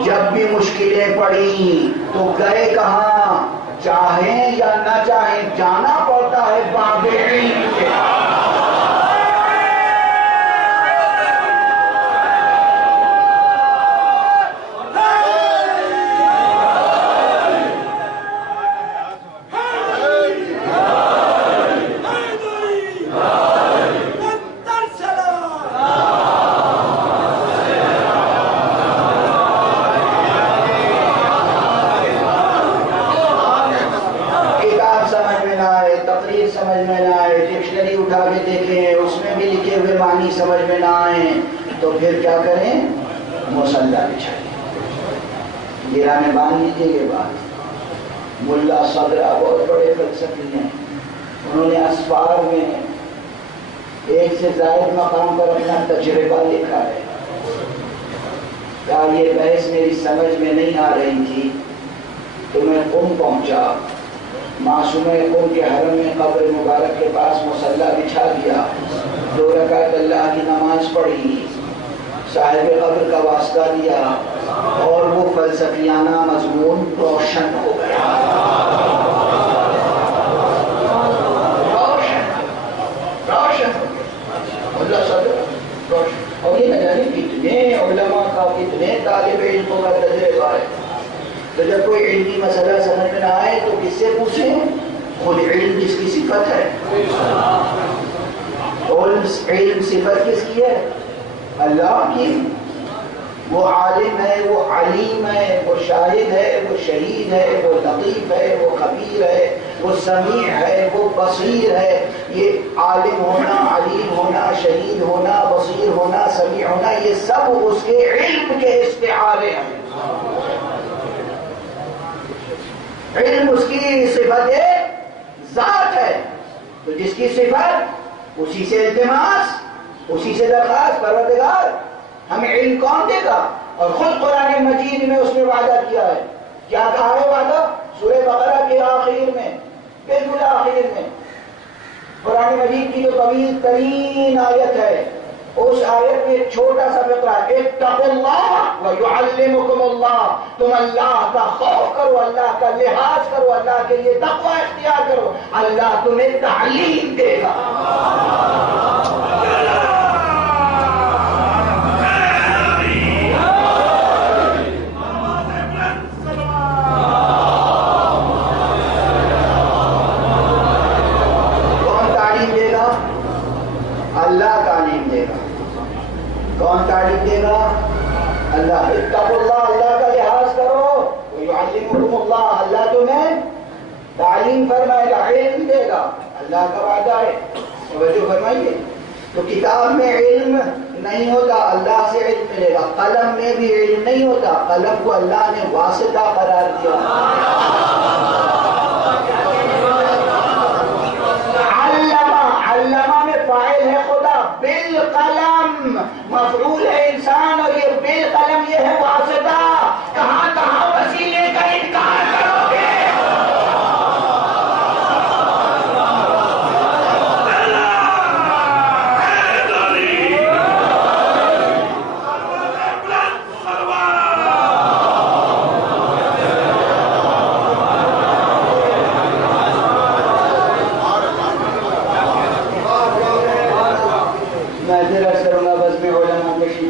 جب بھی مشکلیں پڑی تو گئے کہاں؟ چاہیں یا نہ چاہیں جانا پڑتا ہے باب علم کے۔ سمجھ میں نہ آئے تو پھر کیا کریں؟ مصلی بچھائیں، گرا میں باندھ لیجیے یہ بات۔ ملا صدرہ بہت بڑے فلسفی ہیں، انہوں نے اسفار میں ایک سے زائد مقام پر اپنا تجربہ لکھا ہے۔ کیا یہ بحث میری سمجھ میں نہیں آ رہی تھی تو میں قم پہنچا، معصومہ قم کے حرم میں قبر مبارک کے پاس مصلی بچھا دیا، 2 رکعت اللہ کی نماز پڑھی، صاحب قبر کا واسطہ دیا، اور وہ فلسفیانہ مضمون روشن ہو گیا۔ روشن ہو گیا اللہ صدر روشن۔ اور یہ نہ جانے کتنے علماء کا، کتنے طالب علموں کا تجربہ ہے۔ تو جب کوئی علمی مسئلہ سمجھ میں نہ آئے تو کس سے پوچھیں؟ خود علم جس کی صفت ہے۔ علم صفت کس کی ہے؟ اللہ کی۔ وہ عالم ہے، وہ علیم ہے، وہ شاہد ہے، وہ شہید ہے، وہ لطیف ہے، وہ خبیر ہے، وہ سمیع ہے، وہ بصیر ہے۔ یہ عالم ہونا، علیم ہونا، شہید ہونا، بصیر ہونا، سمیع ہونا، یہ سب اس کے علم کے استعارے ہیں۔ علم اس کی صفت ذات ہے، تو جس کی صفت اسی سے التماس، اسی سے درخواست۔ پروردگار ہمیں علم کون دے گا؟ اور خود قرآن مجید میں اس نے وعدہ کیا ہے۔ کیا کہا ہے وعدہ؟ سورہ بقرہ کے آخر میں، بالکل آخر میں، قرآن مجید کی جو طویل ترین آیت ہے، اس آیت میں ایک چھوٹا سا فقرہ، اتقوا اللہ ویعلمکم اللہ، تم اللہ کا خوف کرو، اللہ کا لحاظ کرو، اللہ کے لیے تقوی اختیار کرو، اللہ تمہیں تعلیم دے گا۔ کون تعلیم دے گا؟ اللہ تعلیم دے گا۔ کون تعلیم دے گا؟ اللہ۔ اتقوا اللہ، اللہ کا لحاظ کرو، ویعلمکم اللہ، اللہ تمہیں تعلیم فرمائے گا، علم دے گا، اللہ کا وعدہ ہے۔ توجہ فرمائیے، تو کتاب میں علم نہیں ہوتا، اللہ سے علم ملے گا۔ قلم میں بھی علم نہیں ہوتا، قلم کو اللہ نے واسطہ قرار دیا۔ علامہ میں فاعل ہے خدا، بالقلم مفعول ہے انسان، اور یہ بالقلم یہ ہے واسطہ۔ کہاں کہاں وسیلے کا انکار کرو گے؟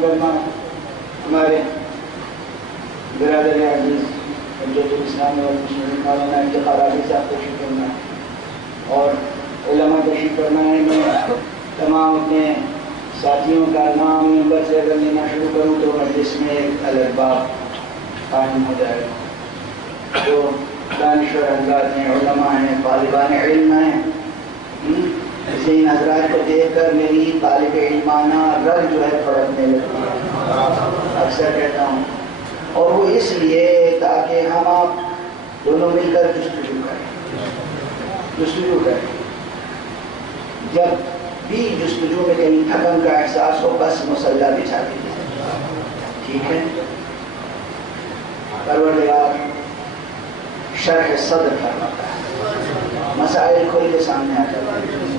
کرنا ہمارے برادر عزیز حجت الاسلام والمسلمین مولانا افتخار علی صاحب تشریف کرنا اور علماء تشریف کرنا ہے. میں تمام اپنے ساتھیوں کا نام ممبر سے اگر لینا شروع کروں تو مجلس میں ایک الگ باب قائم ہو جائے گا. جو دانشور حضرات ہیں، علماء ہیں، طالبان علم ہیں، اسے ان حضرات کو دیکھ کر میری طالب علمانہ رگ جو ہے پھڑکنے لگتی ہے، اکثر کہتا ہوں. اور وہ اس لیے تاکہ ہم آپ دونوں مل کر جستجو کریں. جب بھی جستجو میں کہیں تھکن کا احساس ہو بس مسلح بچھا دیجیے، ٹھیک ہے. پروردگار شرح صدر فرماتا ہے، مسائل کھل کے سامنے آ جاتا ہے.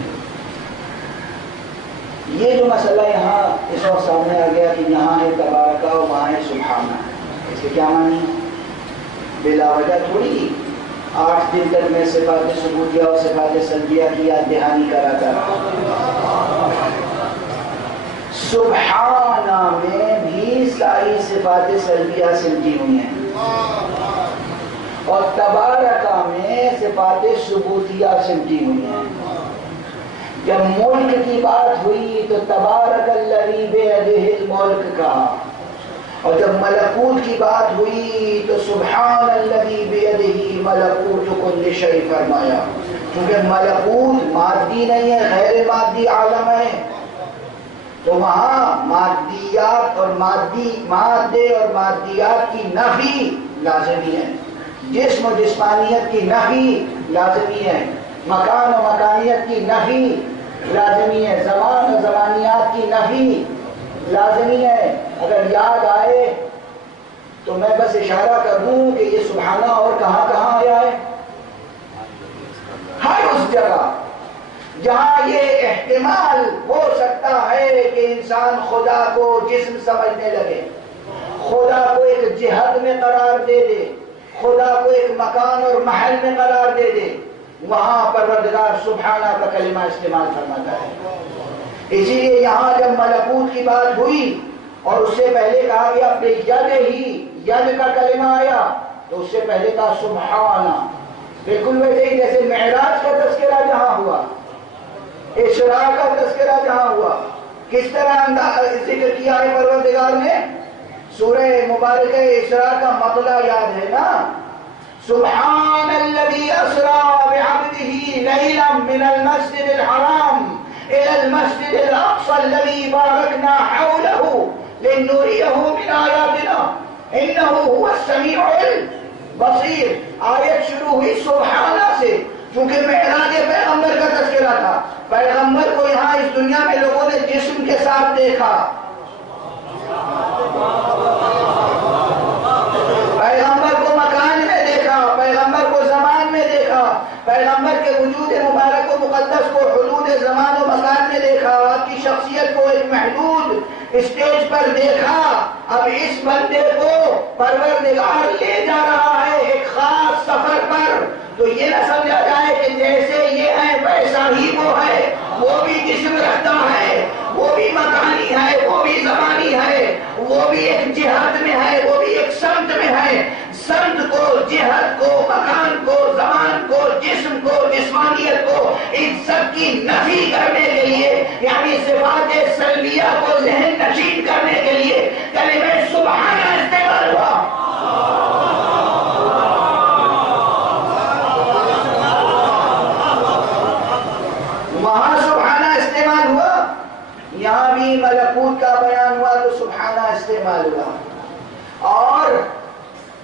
یہ جو مسئلہ یہاں اس وقت سامنے آ گیا کہ یہاں ہے تبارکہ اور وہاں ہے سبحانہ، اس کے کیا معنی؟ بلا وجہ تھوڑی 8 دن تک میں صفات ثبوتیہ اور صفات سلبیہ کی یاد دہانی کراتا رہا. سبحانہ میں بھی ساری صفات سلبیہ سمٹی ہوئی ہیں اور تبارکہ میں صفات ثبوتیہ سمٹی ہوئی ہیں. جب ملک کی بات ہوئی تو تبارک الذی بیدہ الملک کہا، اور جب ملکوت کی بات ہوئی تو سبحان الذی بیدہ ملکوت کل شیء فرمایا. کیونکہ ملکوت مادی نہیں ہے، غیر مادی عالم ہے، تو وہاں مادیات اور مادے اور مادیات کی نفی لازمی ہے، جسم و جسمانیت کی نفی لازمی ہے، مکان و مکانیت کی نفی لازمی ہے، زمان و زمانیات کی نفی لازمی ہے. اگر یاد آئے تو میں بس اشارہ کر دوں کہ یہ سبحانہ اور کہاں کہاں آیا ہے؟ ہر اس جگہ جہاں یہ احتمال ہو سکتا ہے کہ انسان خدا کو جسم سمجھنے لگے، خدا کو ایک جہت میں قرار دے دے، خدا کو ایک مکان اور محل میں قرار دے دے، وہاں پروردگار سبحانہ کا کلمہ استعمال فرماتا ہے. اسی لیے یہاں جب ملکوت کی بات ہوئی اور اس سے پہلے کہا گیا اپنے ید کا کلمہ آیا تو اس سے پہلے کہا سبحانہ. بالکل ویسے ہی جیسے معراج کا تذکرہ جہاں ہوا، اسراء کا تذکرہ جہاں ہوا، کس طرح ذکر کیا ہے پروردگار نے؟ سورہ مبارکہ اسراء کا مطلع یاد ہے نا؟ سبحان الذی اسری بعبدہ لیلا من المسجد الحرام الى المسجد الاقصى الذي باركنا حوله لنريه من آیاتنا انه هو السمیع البصیر. آیت شروع ہوئی سبحانہ سے، چونکہ معراج پیغمبر کا تذکرہ تھا. پیغمبر کو یہاں اس دنیا میں لوگوں نے جسم کے ساتھ دیکھا، پیغمبر کو مکان میں دیکھا، پیغمبر کو زمان میں دیکھا، پیغمبر کے وجود مبارک و مقدس کو حدود زمان و مکان میں دیکھا، آپ کی شخصیت کو ایک محدود اسٹیج پر دیکھا. اب اس بندے کو پروردگار لے جا رہا ہے ایک خاص سفر پر، تو یہ نہ سمجھا جائے کہ جیسے یہ ہے ویسا ہی وہ ہے. وہ بھی جسم رکھتا ہے، وہ بھی مکانی ہے، وہ بھی زمانی ہے، وہ بھی ایک جہت میں ہے، وہ بھی ایک سمت میں ہے. سمت کو، جہت کو، مکان کو، زمان کو، جسم کو، جسمانیت کو، ان سب کی نفی کرنے کے لیے، یعنی صفات سلبیہ کو ذہن نشین کرنے کے لیے کلمہ سبحانہ استعمال ہوا. وہاں سبحانہ استعمال ہوا، یہاں بھی ملکوت کا بیان ہوا تو سبحانہ استعمال ہوا، اور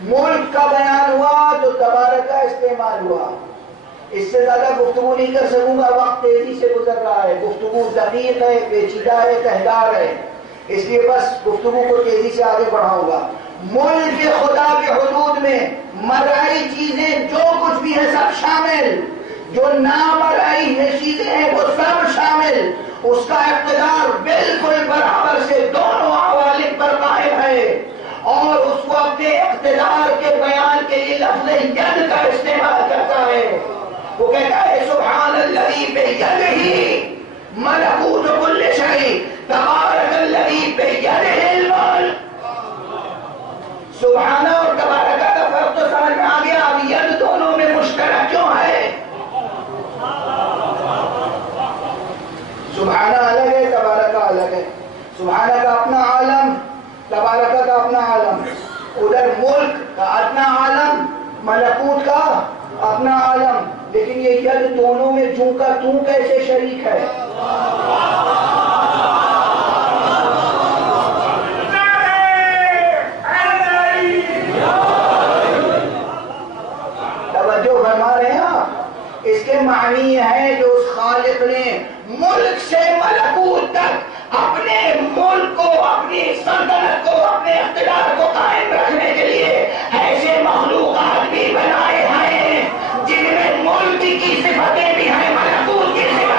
ملک کا بیان ہوا تو تبارکہ استعمال ہوا. اس سے زیادہ گفتگو نہیں کر سکوں گا، وقت تیزی سے گزر رہا ہے، گفتگو دقیق ہے، پیچیدہ ہے، تہدار ہے، اس لیے بس گفتگو کو تیزی سے آگے بڑھاؤں گا. ملک خدا کے حدود میں مرئی چیزیں جو کچھ بھی ہے سب شامل، جو نامرئی ہے چیزیں ہیں وہ سب شامل. اس کا اقتدار بالکل برابر سے دونوں عوالم پر قائم ہے، اور اس کو اپنے اقتدار کے بیان کے لیے لفظ ید کا استعمال کرتا ہے. وہ کہتا ہے سبحان الذی بیدہ ملکوت کل شیء تبارک الذی بیدہ سبحانہ کا اپنا عالم، تبارک کا اپنا عالم، ادھر ملک کا اپنا عالم، ملکوت کا اپنا عالم، لیکن یہ ید دونوں میں جوں کا توں کیسے شریک ہے؟ توجہ فرما رہے ہیں آپ؟ اس کے معنی یہ ہے کہ اس خالق نے ملک سے ملکوت تک اپنے ملک کو، اپنی سلطنت کو، اپنے اقتدار کو قائم رکھنے کے لیے ایسے مخلوقات بھی بنائے ہیں جن میں ملک کی صفتیں بھی ہیں، ملکوت کی صفتیں بھی ہیں۔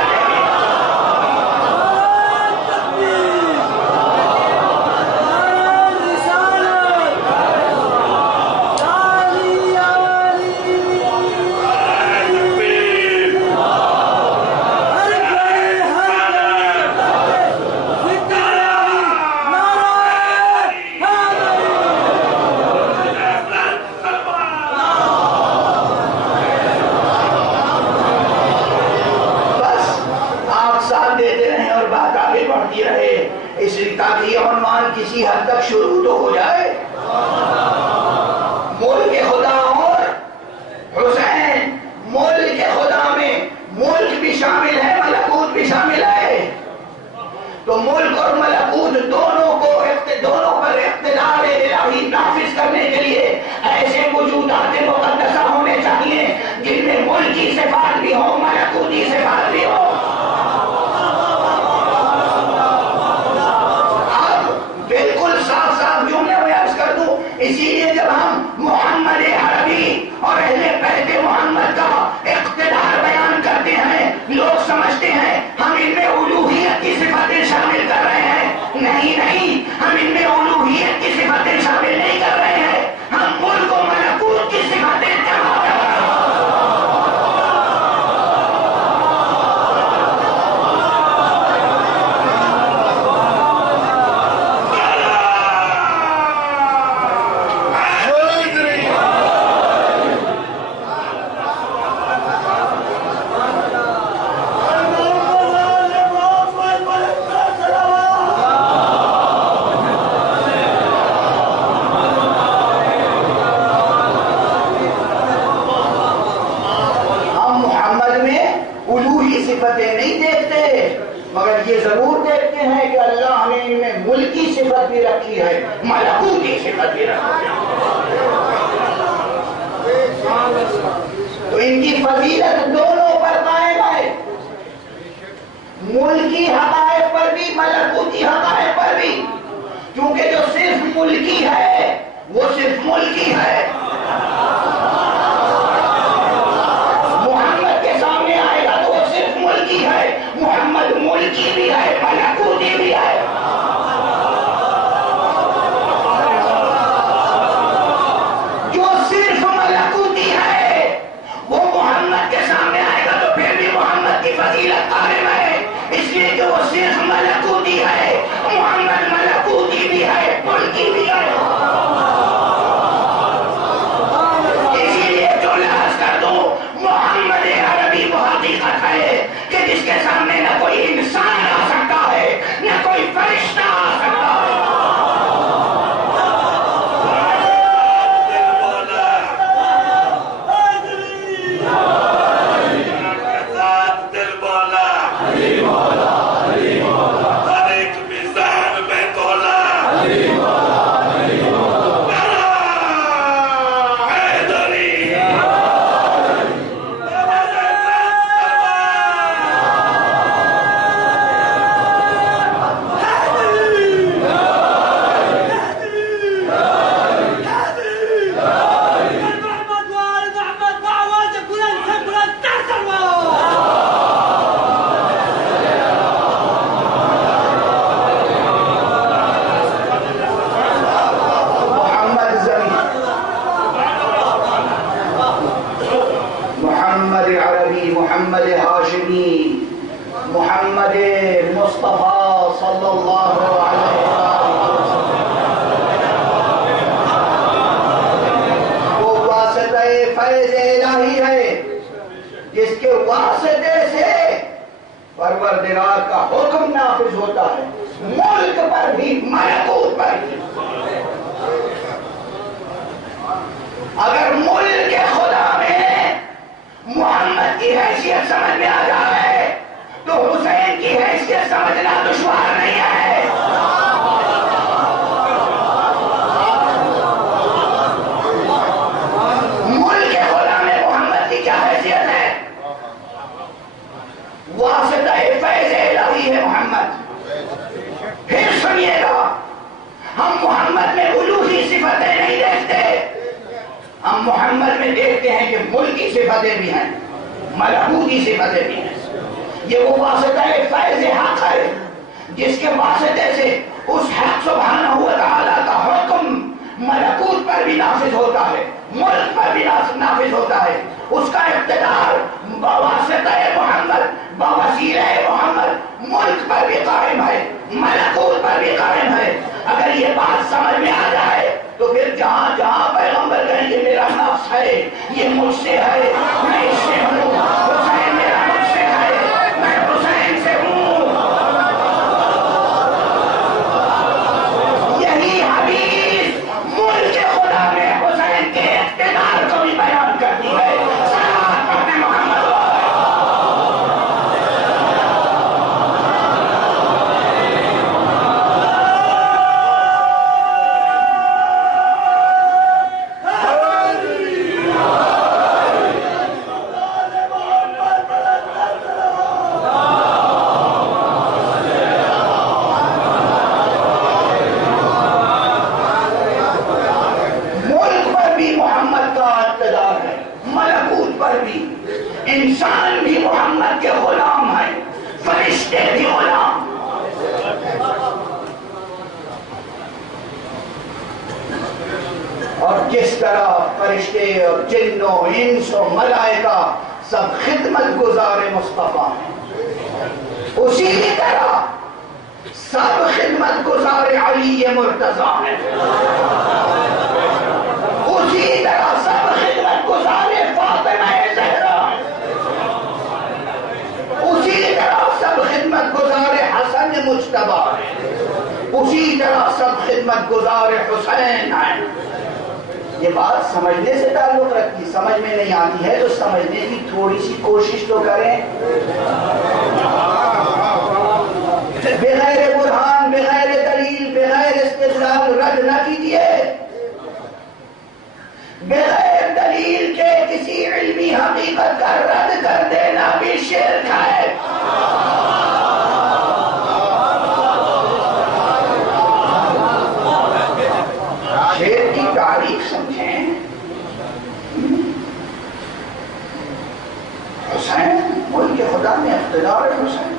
اس لیے تاکہ یہ عنوان کسی حد تک شروع تو ہو جائے۔ ملک خدا اور حسین، ملک خدا میں ملک بھی شامل ہے، ملکوت بھی شامل ہے۔ تو ملک اور ملکوت دونوں پر اقتدار الہی نافذ کرنے کے لیے ایسے وجودات مقدسہ ہونے چاہیے جن میں ملکی صفات بھی ہو، ملکوتی صفات بھی ہو۔ اسی لیے جب ہم محمد عربی اور اہل بیت محمد کا اقتدار بیان کرتے ہیں، لوگ سمجھتے ہیں ہم ان میں الوہیت کی صفتیں شامل کر رہے ہیں۔ نہیں، ہم ان میں الوہیت کی صفتیں شامل نہیں کر رہے ہیں، ہم ملک و ملکوت کی صفتیں جمع کر رہے ہیں۔ نہیں دیکھتے، مگر یہ ضرور دیکھتے ہیں کہ اللہ نے ان میں ملکی صفت بھی رکھی ہے، ملکوتی صفت بھی رکھی ہے۔ تو ان کی فضیلت دونوں پر قائم ہے، ملکی حقائق پر بھی، ملکوتی حقائق پر بھی، کیونکہ جو صرف ملکی ہے وہ صرف ملکی ہے۔ محمد ملکی بھی ہے، ملکوتی بھی ہے۔ جو صرف ملکوتی ہے وہ محمد کے سامنے آئے گا تو پھر بھی محمد کی فضیلت قائم ہے، اس لیے کہ وہ صرف ملکوتی ہے، محمد ملکوتی بھی ہے، ملکی بھی ہے۔ اسی لیے جو لحاظ کر دو، محمد عربی وہ حقیقت ہے کہ جس کے سامنے نہ کوئی انسان آ سکتا ہے، نہ کوئی فرشتہ آ سکتا ہے۔ محمد ہاشمی، محمد مصطفیٰ صلی اللہ علیہ وسلم، وہ واسطہ فیض الہی ہے جس کے واسطے سے پروردگار کا حکم نافذ نافذ ہوتا ہے، ملک پر بھی ملکوت پر بھی۔ اگر ملک کے خدا میں محمد کی حیثیت سمجھ میں آ جائے تو حسین کی حیثیت سمجھنا دشوار نہیں ہے۔ ملک کے خدا میں محمد کی کیا حیثیت ہے؟ واسطہ فیض الہی ہے محمد۔ پھر سنیے گا، ہم محمد میں الوہی صفتیں نہیں دیکھتے، ہم محمد میں دیکھتے ہیں کہ ملکی صفتیں بھی ہیں، ملکوتی صفتیں بھی ہیں۔ یہ وہ واسطہ فیض حق ہے جس کے واسطے سے اس حق سبحانہ و تعالیٰ کا حکم ملکوت پر بھی نافذ ہوتا ہے، ملک پر بھی نافذ ہوتا ہے۔ اس کا اقتدار بواسطہ محمد، بوسیلہ محمد ملک پر بھی قائم ہے، ملکوت پر بھی قائم ہے۔ اگر یہ بات سمجھ میں آ جائے تو پھر جہاں جہاں پیغمبر کہیں یہ میرا نفس ہے، یہ مجھ سے ہے، میں اس سے ہوں، حسین میرا مجھ سے ہے، میں حسین سے ہوں، یہی حدیث ملک خدا میں حسین کے اقتدار کو بھی بیان کرتی ہے۔ صلوات پڑھیں محمد۔ انسان بھی محمد کے غلام ہیں، فرشتے بھی غلام۔ اور جس طرح فرشتے اور جن و انس و ملائکہ سب خدمت گزار مصطفیٰ ہیں، اسی طرح سب خدمت گزار علی مرتضیٰ ہیں، اسی طرح سب خدمت گزار فاطمہ زہرا، اسی طرح سب خدمت گزار حسن مجتبیٰ ہیں، اسی طرح سب خدمت گزار حسین ہیں۔ یہ بات سمجھنے سے تعلق رکھتی، سمجھ میں نہیں آتی ہے تو سمجھنے کی تھوڑی سی کوشش تو کریں۔ بغیر برہان، بغیر دلیل، بغیر استدلال رد نہ کیجیے۔ بغیر دلیل کے کسی علمی حقیقت کا رد کر دینا بھی شرک ہے۔ شیر کی تعریف سمجھیں، حسین ملک خدا میں اقتدار حسین،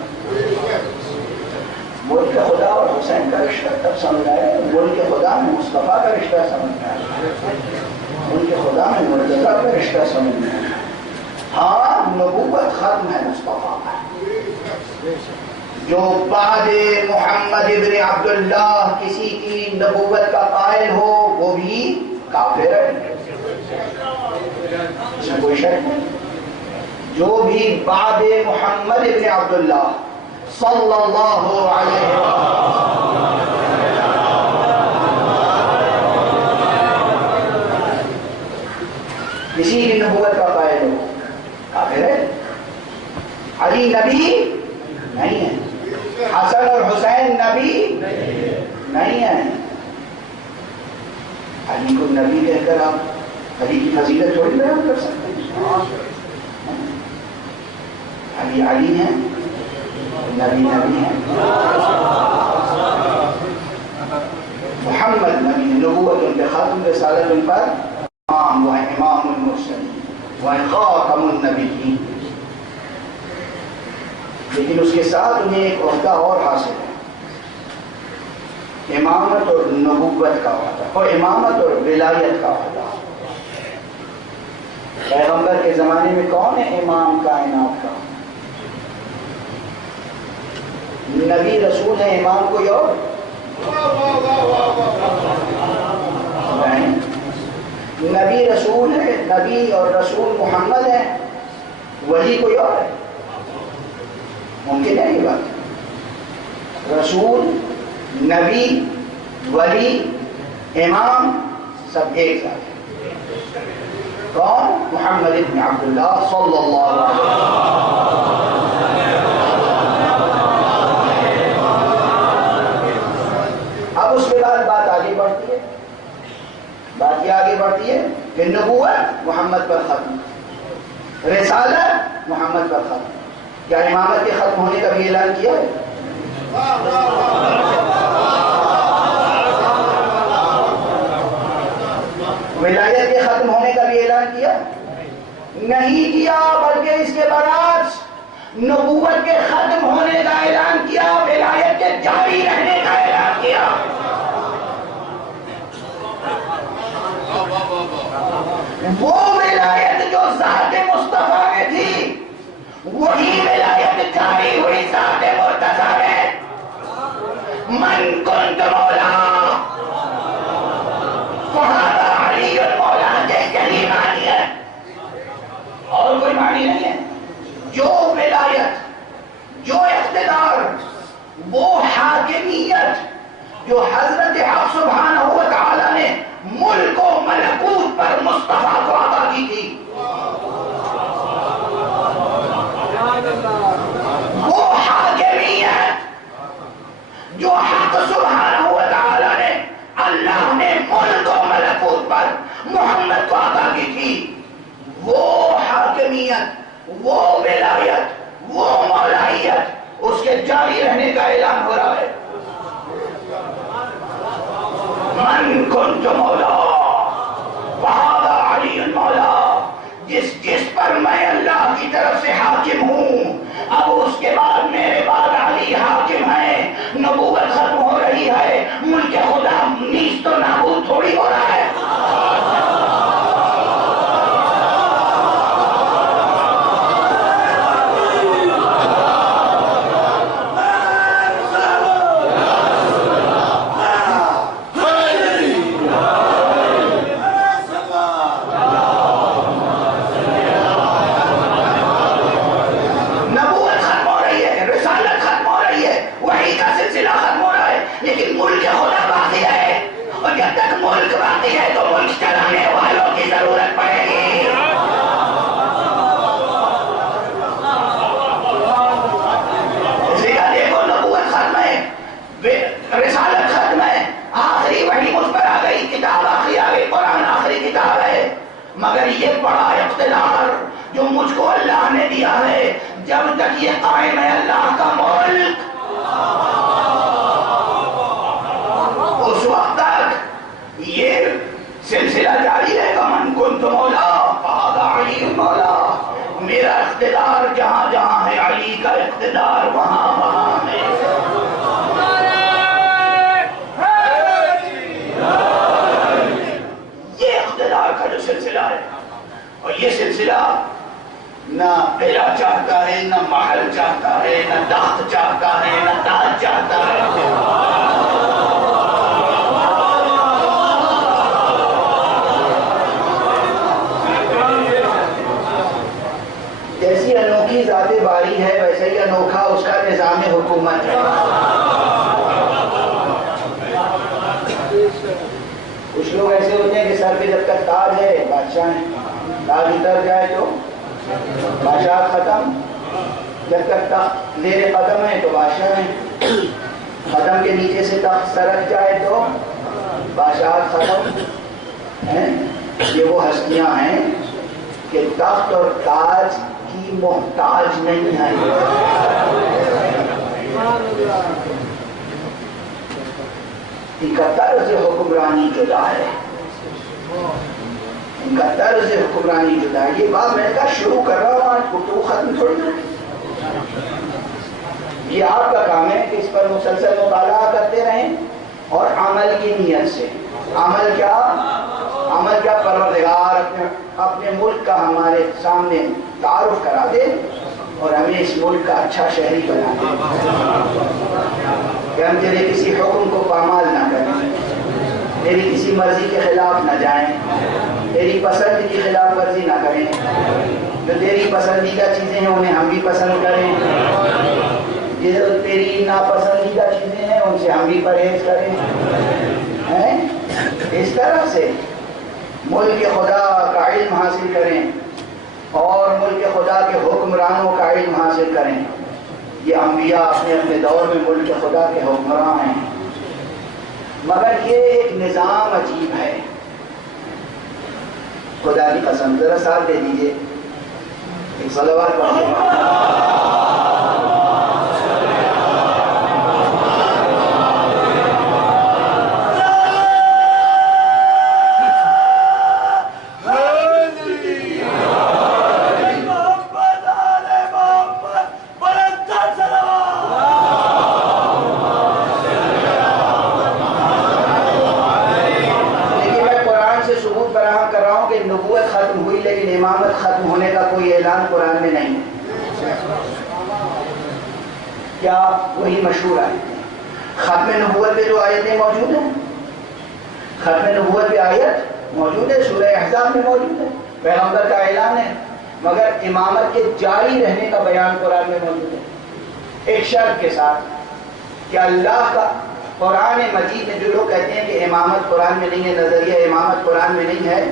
ملک خدا اور حسین کا رشتہ تب سمجھ آئے، ملک خدا میں مصطفیٰ کا رشتہ سمجھ آئے، ملک خدا میں مرتضیٰ کا رشتہ سمجھ میں آئے۔ ہاں نبوت ختم ہے مصطفیٰ کا، جو بعد محمد ابن عبداللہ کسی کی نبوت کا قائل ہو وہ بھی کافر ہے، اس میں کوئی شک نہیں۔ جو بھی بعد محمد ابن عبداللہ صلی اللہ علیہ وسلم کسی کی نبوت کا قائل ہو کافر ہے۔ علی نبی نہیں ہے، حسن اور حسین نبی نہیں ہے۔ علی کو نبی کہہ کر آپ علی کی فضیلت تھوڑی بیان کر سکتے ہیں۔ علی علی ہیں، نبی نبی ہیں، محمد نبی، نبوت ان کے ختم، رسالت ان پر امام، وہ امام المرسلین، وہ خاتم النبیین۔ لیکن اس کے ساتھ انہیں ایک عہدہ اور حاصل ہے، امامت اور نبوت کا عہدہ، اور امامت اور ولایت کا عہدہ۔ پیغمبر کے زمانے میں کون ہے امام کائنات کا؟ نبی رسول ہے، امام کوئی اور نہیں۔ نبی رسول ہے، نبی اور رسول محمد ہے، ولی کوئی اور ہے؟ ممکن ہے یہ بات؟ رسول، نبی، ولی، امام سب ایک ساتھ ہیں۔ کون؟ محمد بن عبداللہ صلی اللہ علیہ وسلم۔ اب اس کے بعد بات آگے بڑھتی ہے، بات یہ آگے بڑھتی ہے کہ نبوت محمد پر ختم، رسالت محمد پر ختم۔ کیا امامت کے ختم ہونے کا بھی اعلان کیا ہے؟ ولایت کے ختم ہونے کا بھی اعلان کیا نہیں کیا، بلکہ اس کے برعکس نبوت کے ختم ہونے کا اعلان کیا، ولایت کے جاری رہنے کا اعلان کیا۔ وہ ولایت جو ذات مصطفیٰ میں تھی وہی ولایت جاری ہوئی ذات مرتضیٰ میں۔ من کنت مولا فہذا علی مولا، یہی معنی ہے اور کوئی معنی نہیں ہے۔ جو ولایت، جو اقتدار، وہ حاکمیت جو حضرت حق سبحانہ و تعالی نے ملک و ملکوت پر مصطفیٰ کو عطا کی تھی، وہ حاکمیت جو حق سبحانہ و تعالی نے اللہ نے ملک و ملکوت پر محمد کو عطا کی تھی، وہ حاکمیت، وہ ولایت، وہ مولائیت، اس کے جاری رہنے کا اعلان ہو رہا ہے۔ من کنت مولا فہذا علی مولا، جس پر میں اللہ کی طرف سے حاکم ہوں، اب اس کے بعد میرے بعد علی حاکم ہے، نبوت ختم ہو رہی ہے، ملک خدا نیست و نابود تھوڑی ہو رہا ہے۔ مگر یہ بڑا اقتدار جو مجھ کو اللہ نے دیا ہے، جب تک یہ قائم ہے اللہ کا ملک، اس وقت تک یہ سلسلہ جاری رہے گا۔ من کنت مولا فہذا علی مولا، میرا اقتدار جہاں جہاں ہے، علی کا اقتدار وہاں وہاں ہے۔ کا جو سلسلہ ہے، اور یہ سلسلہ نہ قلعہ چاہتا ہے، نہ محل چاہتا ہے، نہ تخت چاہتا ہے، نہ تاج چاہتا ہے۔ جیسی انوکھی ذات باری ہے ویسے ہی انوکھا اس کا نظام حکومت ہے۔ کچھ لوگ ایسے ہوتے ہیں کہ سر پہ جب تک تاج ہے بادشاہ ہیں، تاج اتر جائے تو بادشاہ ختم، جب تک تخت زیر قدم ہے تو بادشاہ ہیں، قدم کے نیچے سے تخت سرک جائے تو بادشاہ ختم ہیں۔ یہ وہ ہستیاں ہیں کہ تخت اور تاج کی محتاج نہیں ہے۔ ان کا طرز حکمرانی جدا ہے، ان کا طرز حکمرانی جدا ہے۔ یہ بات میں نے کہا شروع کر رہا ہوں، آج گفتگو ختم تھوڑی ہے۔ یہ آپ کا کام ہے کہ اس پر مسلسل مطالعہ کرتے رہیں اور عمل کی نیت سے۔ عمل کیا؟ عمل کیا؟ پروردگار اپنے ملک کا ہمارے سامنے تعارف کرا دے اور ہمیں اس ملک کا اچھا شہری بنا دے، کہ ہم تیرے کسی حکم کو پامال نہ کریں، تیری کسی مرضی کے خلاف نہ جائیں، تیری پسند کی خلاف ورزی نہ کریں، جو تیری پسندیدہ چیزیں ہیں انہیں ہم بھی پسند کریں، یہ تیری ناپسندیدہ چیزیں ہیں ان سے ہم بھی پرہیز کریں. اس طرح سے ملک خدا کا علم حاصل کریں اور ملک خدا کے حکمرانوں کا علم حاصل کریں. یہ انبیاء اپنے اپنے دور میں ملک خدا کے حکمران ہیں، مگر یہ ایک نظام عجیب ہے. خدا کی قسم ذرا ساتھ دے دیجیے، ایک صلوات پڑھیں. ختم ہونے کا کوئی اعلان قرآن میں نہیں. کیا وہی مشہور ہے ختم نبوت پہ جو آیتیں موجود ہیں، ختم نبوت پہ آیت موجود ہے، سورہ احزاب میں موجود ہے، پیغمبر کا اعلان ہے، مگر امامت کے جاری رہنے کا بیان قرآن میں موجود ہے، ایک شرط کے ساتھ کہ اللہ کا قرآن مجید میں جو لوگ کہتے ہیں کہ امامت قرآن میں نہیں ہے، نظریہ امامت قرآن میں نہیں ہے،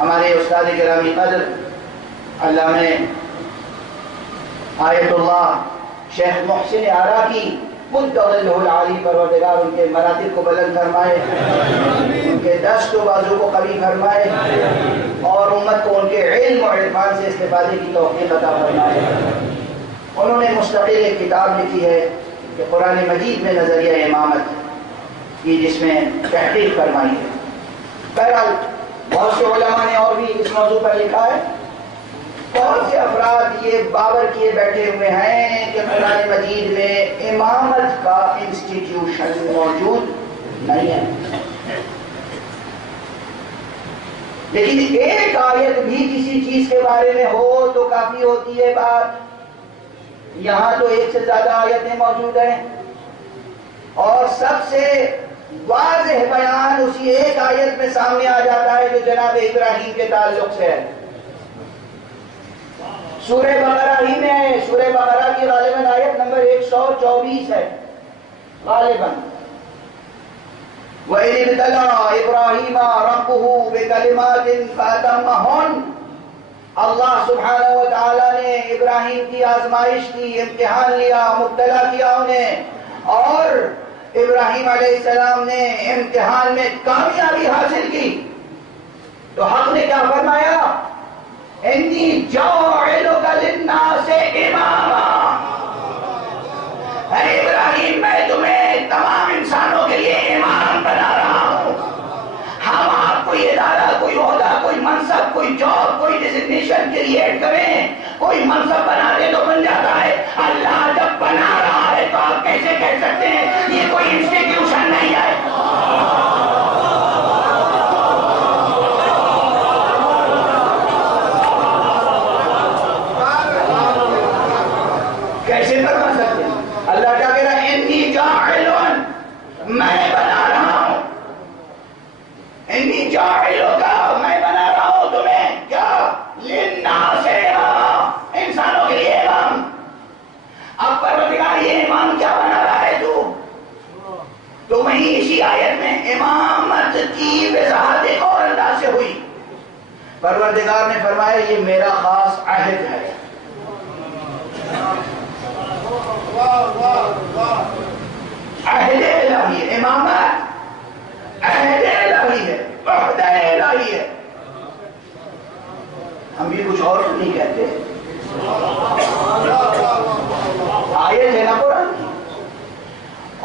ہمارے استاد گرامی قدر علامہ آیت اللہ شیخ محسن آرا کی مدۃ العالی پروردگار ان کے مراتب کو بلند فرمائے، ان کے دست و بازو کو قوی فرمائے اور امت کو ان کے علم و عرفان سے استفادے کی توفیق عطا فرمائے. انہوں نے مستقل ایک کتاب لکھی ہے کہ قرآن مجید میں نظریہ امامت کی، جس میں تحقیق فرمائی ہے. بہرحال بہت سے علماء نے اور بھی اس موضوع پر لکھا ہے. بہت سے افراد یہ باور کیے بیٹھے ہوئے ہیں کہ قرآن مجید میں امامت کا انسٹیٹیوشن موجود نہیں ہے، لیکن ایک آیت بھی کسی چیز کے بارے میں ہو تو کافی ہوتی ہے بات. یہاں تو ایک سے زیادہ آیتیں موجود ہیں اور سب سے واضح بیان اسی ایک آیت میں سامنے آ جاتا ہے جو جناب ابراہیم کے تعلق سے ہے. سورہ بقرہ ہی میں ہے، سورہ بقرہ کی غالباً آیت نمبر 124 ہے غالباً. وَإِذِ ابْتَلَىٰ إِبْرَاهِيمَ رَبُّهُ بِكَلِمَاتٍ فَأَتَمَّهُنَّ. اللہ سبحانہ و تعالیٰ نے ابراہیم کی آزمائش کی، امتحان لیا، مبتلا کیا انہیں، اور ابراہیم علیہ السلام نے امتحان میں کامیابی حاصل کی تو حق نے کیا فرمایا؟ انی جاعلک للناس اماما. اے ابراہیم میں تمہیں تمام انسانوں کے لیے امام بنا رہا ہوں. ہم آپ کو یہ ادارہ، کوئی عہدہ، کوئی منصب، کوئی جاب، کوئی ڈیزگنیشن کریٹ کریں، کوئی منصب بنا دے تو بن جاتا ہے. اللہ جب بنا رہا ہے تو آپ کیسے کہہ سکتے ہیں یہ کوئی انسٹیٹیوشن نہیں ہے؟ کیسے بنا سکتے ہیں؟ اللہ کیا کہہ رہا ہے؟ انی جاعلن، میں بنا رہا ہوں. انی جاعلک، میں بنا رہا ہوں تمہیں کیا؟ للناس اماما، انسانوں کے لیے امام. اب پروردگار یہ امام کیا بنا رہا ہے تو وہیں اسی آیت میں امامت کی وضاحت ایک اور انداز سے ہوئی. پروردگار نے فرمایا یہ میرا خاص عہد ہے. عہد الہی، امامت عہد الہی ہے، عہد الہی ہے. ہم بھی کچھ اور نہیں کہتے، آیت ہے نا قرآن کی.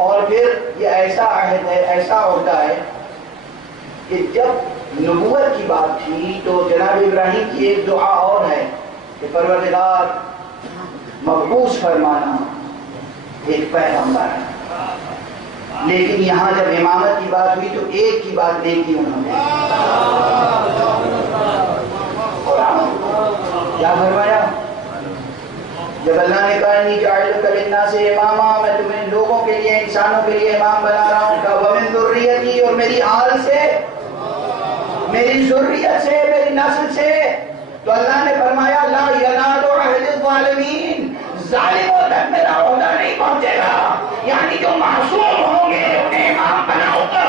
اور پھر یہ ایسا عہد ہے، ایسا عہدہ ہے کہ جب نبوت کی بات تھی تو جناب ابراہیم کی ایک دعا اور ہے کہ پروردگار مبعوث فرمانا ایک پیغمبر ہے. لیکن یہاں جب امامت کی بات ہوئی تو ایک کی بات نہیں کی انہوں نے. کیا فرمایا؟ جب اللہ نے کہا انی جاعلک للناس اماما، میں تمہیں لوگوں کے لیے، انسانوں کے لیے امام بنا رہا ہوں. کہا ومن ذریتی، اور میری آل سے، میری ذریت سے، میری نسل سے. تو اللہ نے فرمایا لا ینال عہد الظالمین، ظالموں تک میرا عہدہ نہیں پہنچے گا، یعنی جو معصوم ہوں گے انہیں امام بناؤں گا۔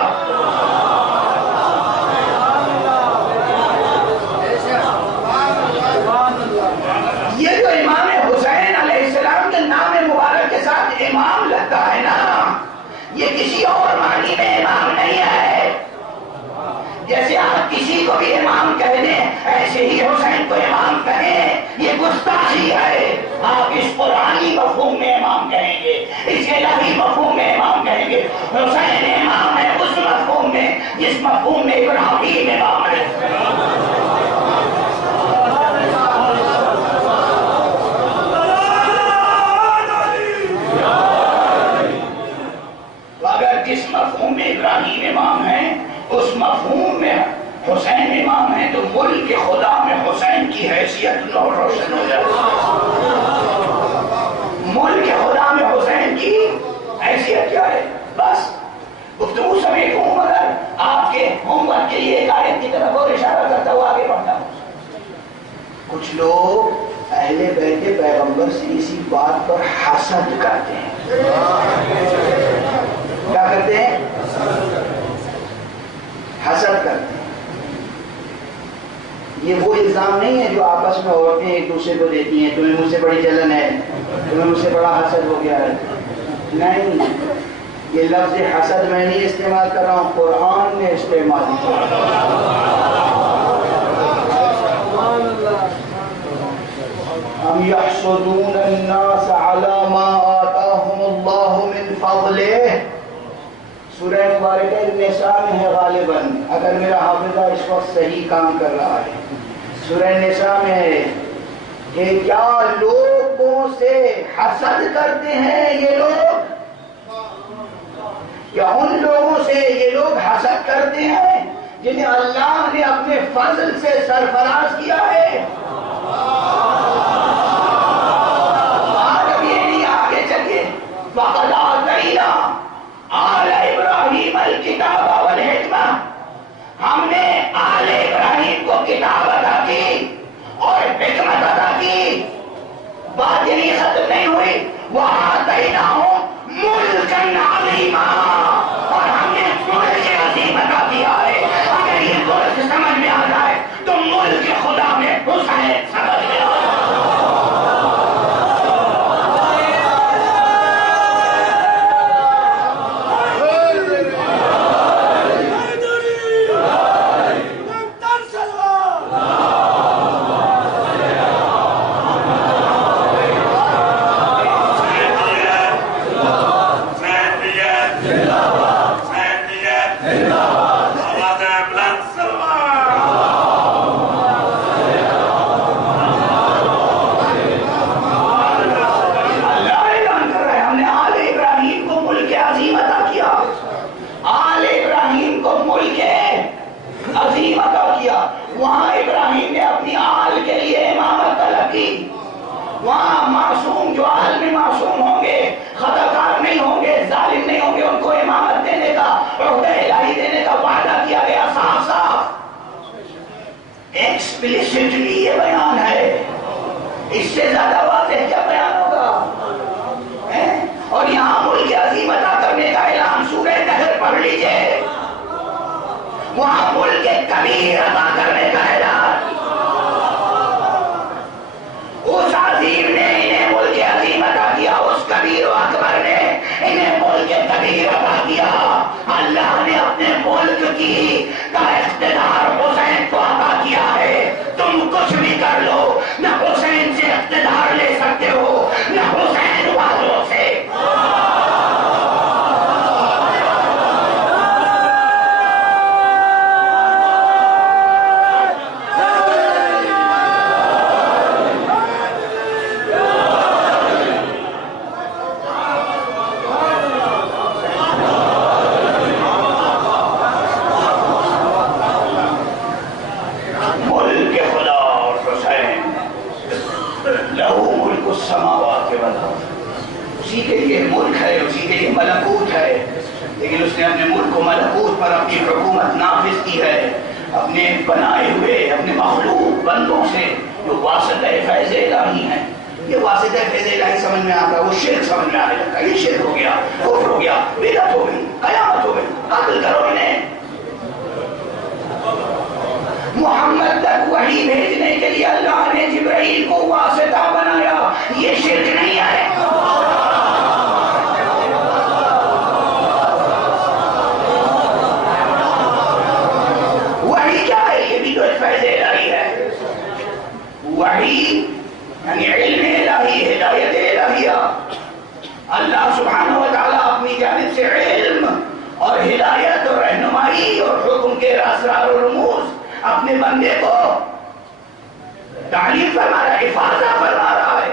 یہ جو امام حسین علیہ السلام کے نام مبارک کے ساتھ امام لگتا ہے نا، یہ کسی اور معنی میں امام نہیں ہے۔ جیسے آپ کسی کو بھی امام کہہ دیں ایسے ہی حسین کو امام کہیں، یہ گستاخی ہے۔ آپ اس قرآنی مفہوم میں امام کہیں گے، اس الہی مفہوم میں امام کہیں گے۔ حسین امام ہے اس مفہوم میں جس مفہوم میں ابراہیم امام ہے۔ اگر جس مفہوم میں ابراہیم امام ہے اس مفہوم میں حسین امام ہے تو ملک خدا میں حسین کی حیثیت اور روشن ہو جائے۔ ملک خدا میں حسین کی حیثیت کیا ہے؟ بس گفتگو سمیت ہوں، مگر آپ کے ہوم ورک کے لیے ایک آیت کی طرف اور اشارہ کرتا ہوا آگے بڑھتا ہوں۔ کچھ لوگ اہل بیت پیغمبر سے اسی بات پر حسد کرتے ہیں۔ کیا کرتے ہیں؟ حسد کرتے ہیں۔ یہ وہ الزام نہیں ہے جو آپس میں عورتیں ایک دوسرے کو دیتی ہیں، تمہیں مجھ سے بڑی جلن ہے، تمہیں مجھ سے بڑا حسد ہو گیا ہے۔ نہیں، یہ لفظ حسد میں نہیں استعمال کر رہا ہوں، قرآن نے استعمال کیا۔ ہم یحسدون الناس علی ما آتاہم اللہ من فضلہ، سورہ مبارکہ النساء میں ہے غالباً، اگر میرا حافظہ اس وقت صحیح کام کر رہا ہے۔ سورہ النساء میں ہے کہ کیا لوگوں سے حسد کرتے ہیں یہ لوگ، کیا ان لوگوں سے یہ لوگ حسد کرتے ہیں جنہیں اللہ نے اپنے فضل سے سرفراز کیا ہے۔ اب یہ نہیں آگے چلیے، فَقَدْ آتَيْنَا آلَ ابراہیم الکتاب والحکمہ، ہم نے آل ابراہیم کو کتاب عطا کی اور حکمت عطا کی۔ بات یعنی ختم نہیں ہوئی، وَآتَيْنَاهُمْ مُلْكًا عَظِيمًا، اور ہم نے ملک عظیم عطا کیا ہے۔ اگر یہ ملک سمجھ میں آ جائے تو ملک خدا میں حسین سمجھ میں آ جائے۔ وہاں ابراہیم نے اپنی آل کے لیے امامت طلب کی۔ وہاں معصوم جو آل میں معصوم ہوں گے، خطا کار نہیں ہوں گے، ظالم نہیں ہوں گے، ان کو امامت دینے کا، عہدہ الہی دینے کا وعدہ کیا گیا صاف صاف۔ ایکسپلیسٹلی یہ بیان ہے، اس سے زیادہ واضح کیا بیان ہوگا؟ اور یہاں ملک عظیم عطا کرنے کا اعلان سورہ دہر پڑھ لیجئے، وہاں ملک کبیر عطا کرنے کا اعلان۔ اس عظیم نے انہیں ملک عظیم عطا کیا، اس کبیر و اکبر نے انہیں ملک کبیر عطا کیا۔ اللہ نے اپنے ملک کی کا اقتدار حسین کو عطا کیا ہے۔ تم کچھ بھی کر لو، نہ حسین سے اقتدار لے سکتے ہو نہ حسین والوں سے۔ اسی کے لیے ملک ہے، اسی کے لیے ملکوت ہے، لیکن اس نے اپنے ملک و ملکوت پر اپنی حکومت نافذ کی ہے، اپنے بنائے ہوئے اپنے مخلوق بندوں سے جو واسطہ فیض الہی ہیں۔ یہ واسطہ فیض الہی سمجھ میں آتا ہے، وہ شرک سمجھ میں آنے لگتا ہے، یہ شرک ہو گیا، کفر ہو گیا، بدعت ہو گئی، قیامت ہو گئی، قتل کرو انہیں۔ محمد تک وحی بھیجنے کے لیے اللہ نے جبرائیل کو واسطہ بنایا، یہ شرک نہیں ہے۔ وحی کیا ہے؟ یہ بھی تو ایک فیض الہی ہے۔ وحی یعنی علم الہی، ہدایت الہیہ۔ اللہ سبحانہ و تعالیٰ اپنی جانب سے علم اور ہدایت اور رہنمائی اور حکم کے اسرار و رموز اپنے بندے کو تعلیم فرما رہا ہے، حفاظت فرما رہا ہے،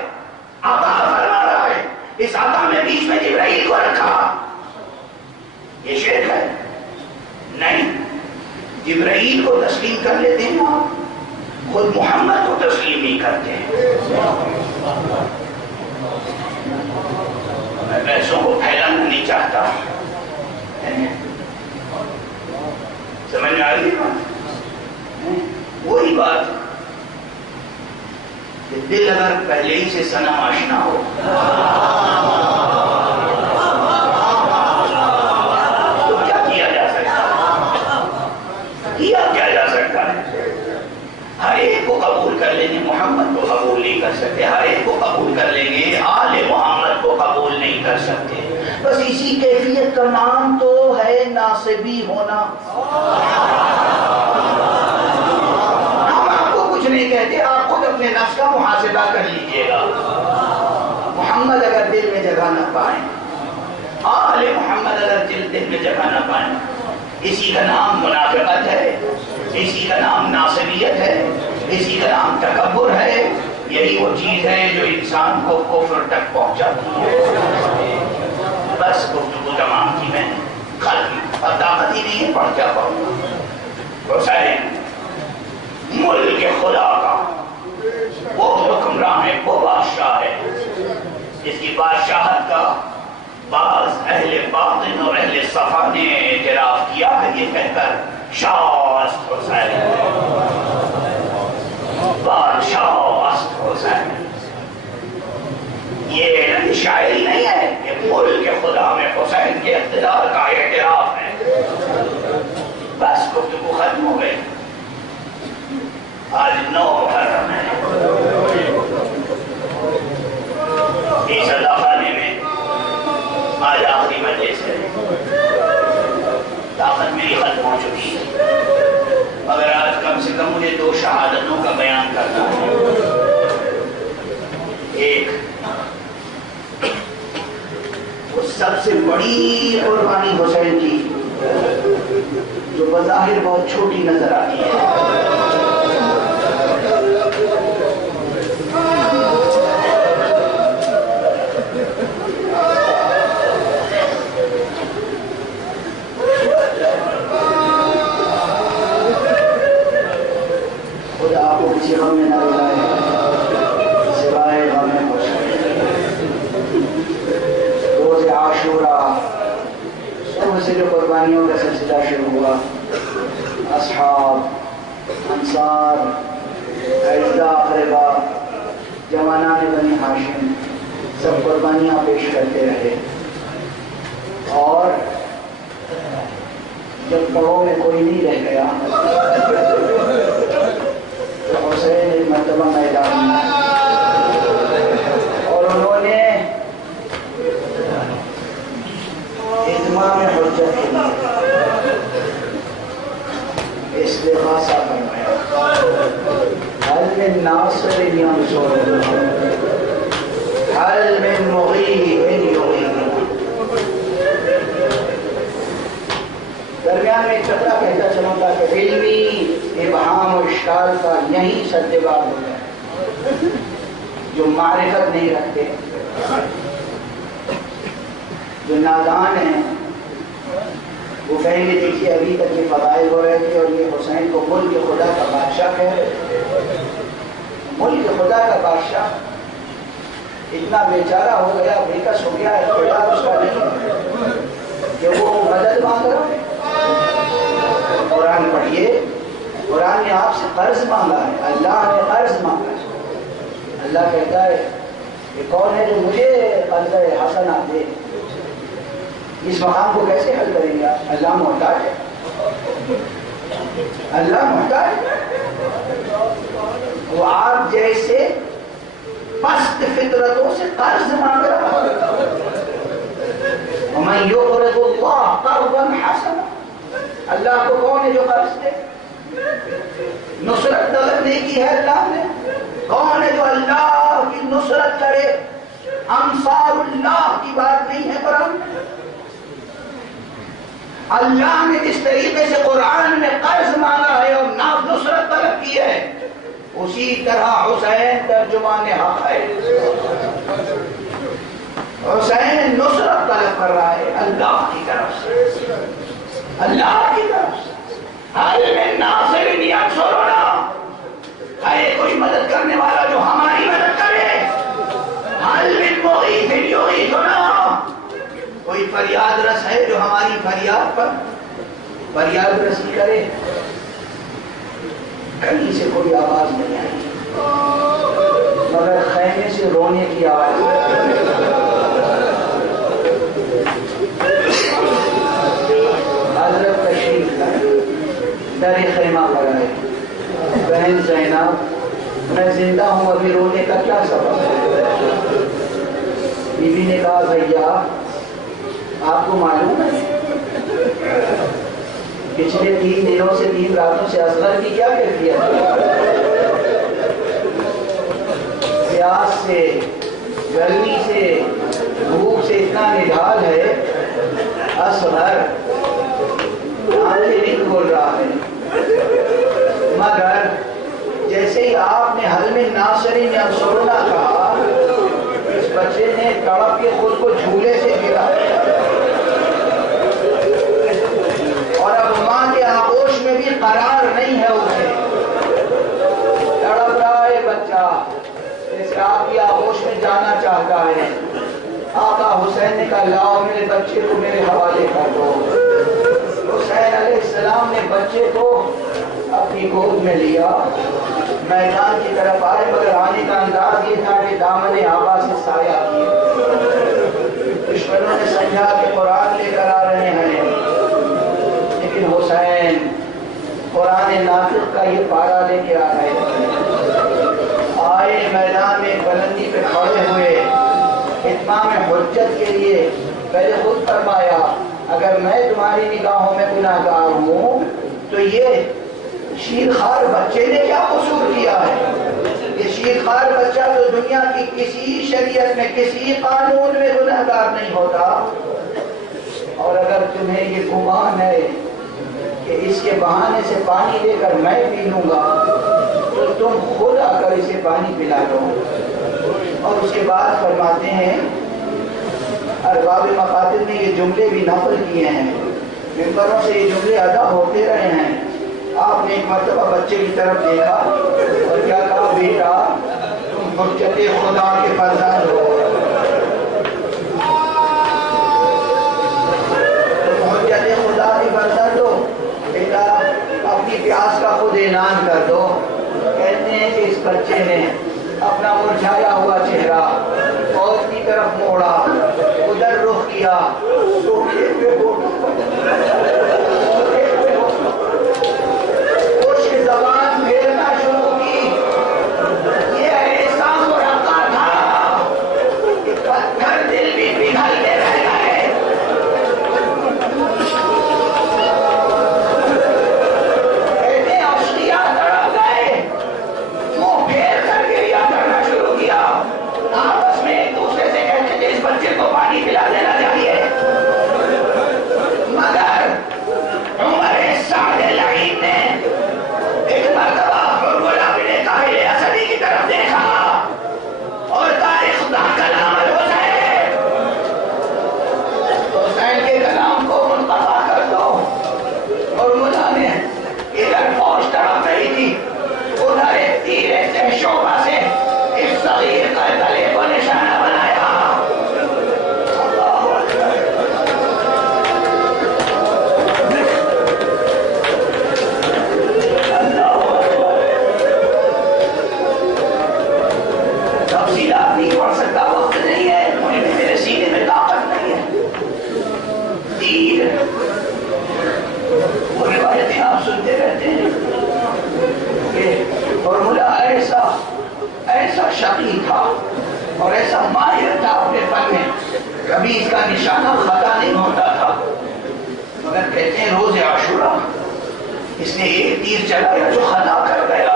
عطا فرما رہا ہے۔ اس عطا میں بیچ میں جبرائیل کو رکھا، یہ شرک ہے؟ نہیں، جبرائیل کو تسلیم کر لیتے ہیں آپ، خود محمد کو تسلیم نہیں کرتے ہیں۔ میں پیسوں کو پھیلانا نہیں چاہتا، سمجھ میں آ رہی بات؟ وہی بات کہ دل اگر پہلے ہی سے صنم آشنا ہو تو کیا کیا جا سکتا ہے؟ کیا جا سکتا ہے؟ ہر ایک کو قبول کر لیں گے، محمد کو قبول نہیں کر سکتے، ہر ایک کو قبول کر لیں گے، آل محمد کو قبول نہیں کر سکتے۔ بس اسی کیفیت کا نام تو ہے ناصبی ہونا۔ نہیں کہتے، آپ خود اپنے نفس کا محاسبہ کر لیجئے گا۔ محمد اگر دل میں جگہ نہ پائیں، آل محمد اگر دل میں جگہ نہ پائیں، اسی کا نام منافقت ہے، اسی کا نام ناصبیت ہے، اسی کا نام تکبر ہے۔ یہی وہ چیز ہے جو انسان کو کفر تک پہنچاتی ہے۔ بس گفتگو تمام کی میں ختم، اب طاقت ہی نہیں ہے، پڑھ کیا پڑھوں گا۔ حسین ملک خدا کا وہ حکمران ہے، وہ بادشاہ ہے جس کی بادشاہت کا بعض اہل باطن اور اہل صفا نے اعتراف کیا ہے، یہ کہہ کر شاہ است حسین، بادشاہ است حسین۔ یہ شاعری نہیں ہے، یہ ملک خدا میں حسین کے اقتدار کا اعتراف ہے۔ بس گفتگو ختم ہو گئی۔ آج 9 محرم ہے، اس اداخانے میں آج آخری مجلس ہے، طاقت میری ختم ہو چکی ہے، مگر آج کم سے کم مجھے 2 شہادتوں کا بیان کرنا ہے۔ ایک، وہ سب سے بڑی قربانی حسین کی جو بظاہر بہت چھوٹی نظر آتی ہے، خدا آپ کو کسی غم میں نہ رلائے سوائے غم حسین۔ روز عاشوراء صبح سے جو قربانیوں کا سلسلہ شروع ہوا، اصحاب، انصار، اعزاء اقربا، جوانان بنی ہاشم سب قربانیاں پیش کرتے رہے، اور جب پڑوں میں کوئی نہیں رہ گیا تو حسین ایک مرتبہ میدان میں، اور انہوں نے اتمام حجت کے لیے استغاثہ فرمایا، هل من ناصر ينصرنا، هل من مغیث یغیثنا۔ درمیان میں ایک ٹکڑا کہتا چلوں گا کہ علمی ابہام و اشکال کا یہی سدباب ہوتا ہے، جو معرفت نہیں رکھتے، جو نادان ہیں، وہ کہیں گے دیکھیے ابھی تک یہ فضائل ہو رہے تھے اور یہ حسین کو ملک خدا کا بادشاہ کہہ رہے تھے۔ ملک خدا کا بادشاہ اتنا بیچارہ ہو گیا، بےکس ہو گیا، اقتدار اس کا نہیں کہ وہ مدد مانگ رہا ہے۔ قرآن پڑھیے، قرآن نے آپ سے قرض مانگا ہے، اللہ نے قرض مانگا ہے۔ اللہ کہتا ہے یہ کون ہے جو مجھے قرض حسنہ دے؟ اس مقام کو کیسے حل کریں گے آپ؟ اللہ محتاج ہے، اللہ محتاج ہے۔ وہ آپ جیسے پست فطرتوں سے قرض مانگ رہا ہے۔ وَمَن يُقْرِضُ اللَّهَ قَرْضًا حَسَنًا، اللہ کو کون ہے جو قرض دے؟ نصرت طلب نہیں کی ہے اللہ نے؟ کون ہے جو اللہ کی نصرت کرے؟ انصار اللہ کی بات نہیں ہے قرآن میں؟ اللہ نے جس طریقے سے قرآن میں قرض مانگا ہے اور نصرت طلب کی ہے، اسی طرح حسین ترجمان حق ہے۔ حسین نصرت طلب کر رہا ہے اللہ کی طرف سے، اللہ کی طرف سے۔ حل من ناصر ینصرنا، ہے کوئی مدد کرنے والا جو ہماری مدد کرے؟ حل من مغیث یغیثنا، کوئی فریاد رس ہے جو ہماری فریاد پر فریاد رسی کرے؟ کہیں سے کوئی آواز نہیں آئی مگر خیمے سے رونے کی آواز۔ حضرت تشریف لائے، در خیمہ پر آئے، بہن زینب میں زندہ ہوں، ابھی رونے کا کیا سبب ہے؟ بیوی نے کہا بھیا آپ کو معلوم ہے پچھلے 3 دنوں سے 3 راتوں سے اصغر کی کیا کیفیت ہے؟ پیاس سے، گرمی سے، بھوک سے اتنا نڈھال ہے، اصغر آنکھیں نہیں کھول رہا ہے۔ مگر جیسے ہی آپ نے حل من ناصر ینصرنا کہا، اس بچے نے تڑپ کے خود کو جھولے سے گرا اور اب ماں کے آغوش میں بھی قرار نہیں ہے اسے، تڑپ رہا ہے بچہ جیسے آپ کی آغوش میں جانا چاہتا ہے۔ آقا حسین نے کہا لاؤ میرے بچے کو میرے حوالے کر دو۔ حسین علیہ السلام نے بچے کو اپنی گود میں لیا، میدان کی طرف آئے، مگر آنے کا انداز یہ تھا کہ دامن آبا سے سایہ کیے۔ دشمنوں نے سمجھا کہ قرآن لے کر آ رہے ہیں، لیکن حسین قرآن ناطق کا یہ پارا لے کے آ رہے تھے۔ آئے میدان میں بلندی پہ کھڑے ہوئے، اتمام حجت کے لیے پہلے خود فرمایا اگر میں تمہاری نگاہوں میں گناہگار ہوں تو یہ شیرخوار بچے نے کیا قصور کیا ہے؟ یہ شیرخوار بچہ تو دنیا کی کسی شریعت میں کسی قانون میں گناہگار نہیں ہوتا، اور اگر تمہیں یہ گمان ہے کہ اس کے بہانے سے پانی لے کر میں پی لوں گا تو تم خود آ کر اسے پانی پلا دو۔ اور اس کے بعد فرماتے ہیں ارباب مقاتل نے یہ جملے بھی نقل کیے ہیں، ممبروں سے یہ جملے ادا ہوتے رہے ہیں۔ آپ نے ایک مرتبہ بچے کی طرف دیکھا اور کیا کہا بیٹا تم حجت خدا کے فرزند ہو، تم حجت خدا کے فرزند ہو، بیٹا اپنی پیاس کا خود اعلان کر دو۔ کہتے ہیں کہ اس بچے نے اپنا مرجھایا ہوا چہرہ فوج کی طرف موڑا، ادھر رخ کیا، خشک زبان پھیرنا شروع کی۔ یہ ایسا مرقع تھا کہ پتھر دل بھی پگھلتے رہ گئے۔ کہتے اشقیاء تڑپ گئے، منہ پھیر کر گریہ کرنا شروع کیا، آپس میں ایک دوسرے سے کہتے تھے اس بچے کو پانی پلا دینا چاہیے۔ مگر عمر سعد لعین نے ایک مرتبہ حرملہ بن طاہر اسدی کی طرف دیکھا اور تاریخ خدا کلام الحسین، حسین کے کلام کو منقطع کر دو۔ حرملہ نے ادھر فوج تڑپ رہی تھی، ادھر ایک تیرے سے شعبہ سے اس صغیر کا گلے کو نشانہ بنایا۔ اور ایسا ماہر تھا اپنے فن میں، کبھی اس کا نشانہ خطا نہیں ہوتا تھا. مگر کہتے ہیں روز عاشورہ اس نے ایک تیر چلایا جو خطا کر گیا،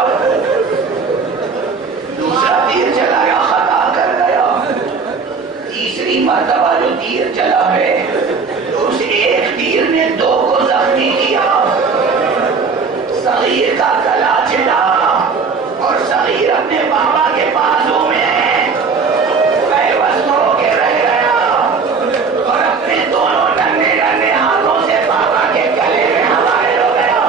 دوسرا تیر چلایا خطا کر گیا، تیسری مرتبہ جو تیر چلا ہے اس ایک تیر نے دو کو زخمی کیا. صغیر کا گلا چھلا اور صغیر اپنے بابا کے بازو میں بے بس ہو کے رہ گیا اور اپنے دونوں ننھے ننھے ہاتھوں سے بابا کے گلے میں حوالے ہو گیا.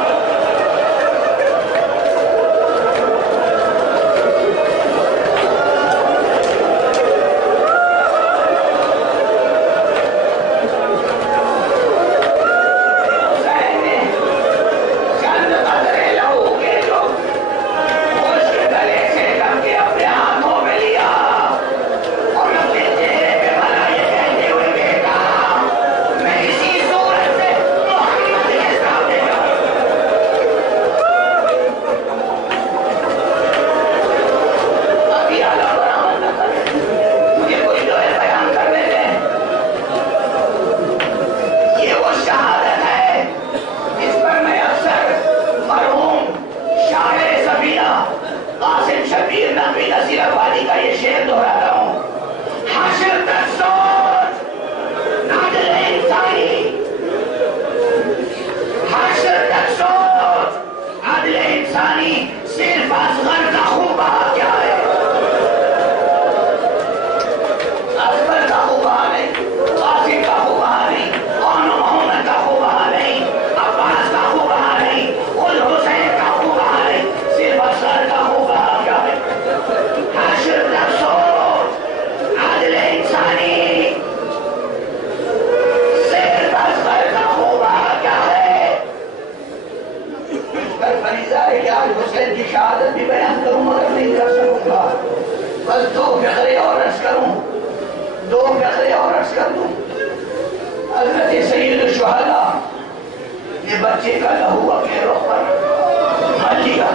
بچے کا لہو اپنے رخ پر لیا،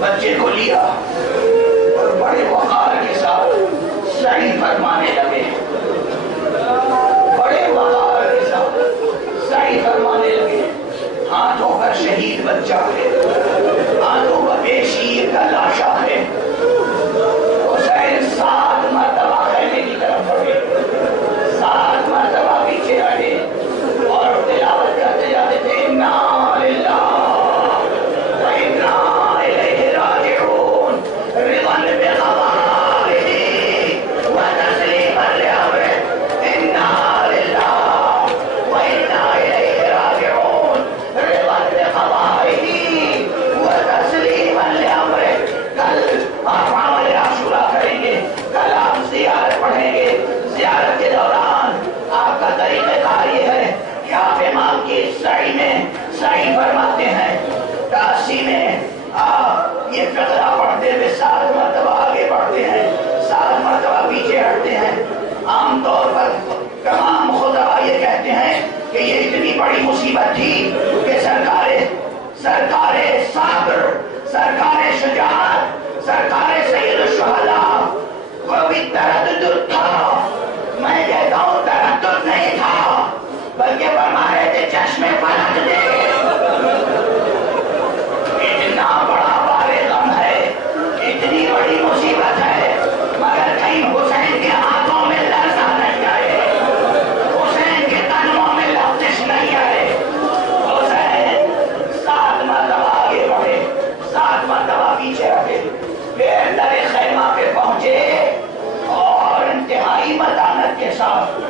بچے کو لیا اور بڑے وقار کے ساتھ سعی فرمانے لگے، بڑے وقار کے ساتھ سعی فرمانے لگے. ہاتھوں پر شہید بچہ ہے، ہاتھوں پر بے شیر کا لاشا ہے. حسین 7 مرتبہ خیمے کی طرف بڑھے، 7 مرتبہ پیچھے ہٹے اور تلاوت کرتے جاتے تھے انا للہ و انا الیہ راجعون رضا بقضائہ و تسلیما لامرہ. انا للہ و انا الیہ راجعون رضا بقضائہ و تسلیما لامرہ. کل آپ عمل عاشورہ کریں گے، کل آپ زیارت پڑھیں گے. زیارت کے دوران آپ کا طریقہ کار یہ ہے کہ آپ امام کی سعی میں سعی فرماتے ہیں، تاسی میں آپ یہ فقرہ پڑھتے ہوئے 7 مرتبہ آگے بڑھتے ہیں، 7 مرتبہ پیچھے ہٹتے ہیں. عام طور پر تمام خطبہ یہ کہتے ہیں کہ یہ اتنی بڑی مصیبت تھی کہ سرکار صبر، سرکار شجاعت، سرکار سید الشہداء کو بھی تردد تھا. میں کہتا ہوں تردد نہیں تھا، بلکہ فرما رہے تھے چشمے پلٹ دے. اتنا بڑا بارے غم ہے، اتنی بڑی مصیبت ہے، مگر کہیں حسین کے ہاتھوں میں لرزہ نہیں آئے، حسین کے قدموں میں لغزش نہیں آئے. حسین 7 مرتبہ آگے بڑھے، 7 مرتبہ پیچھے ہٹے، پھر در خیمہ پہ پہنچے اور انتہائی متانت کے ساتھ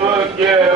مجھے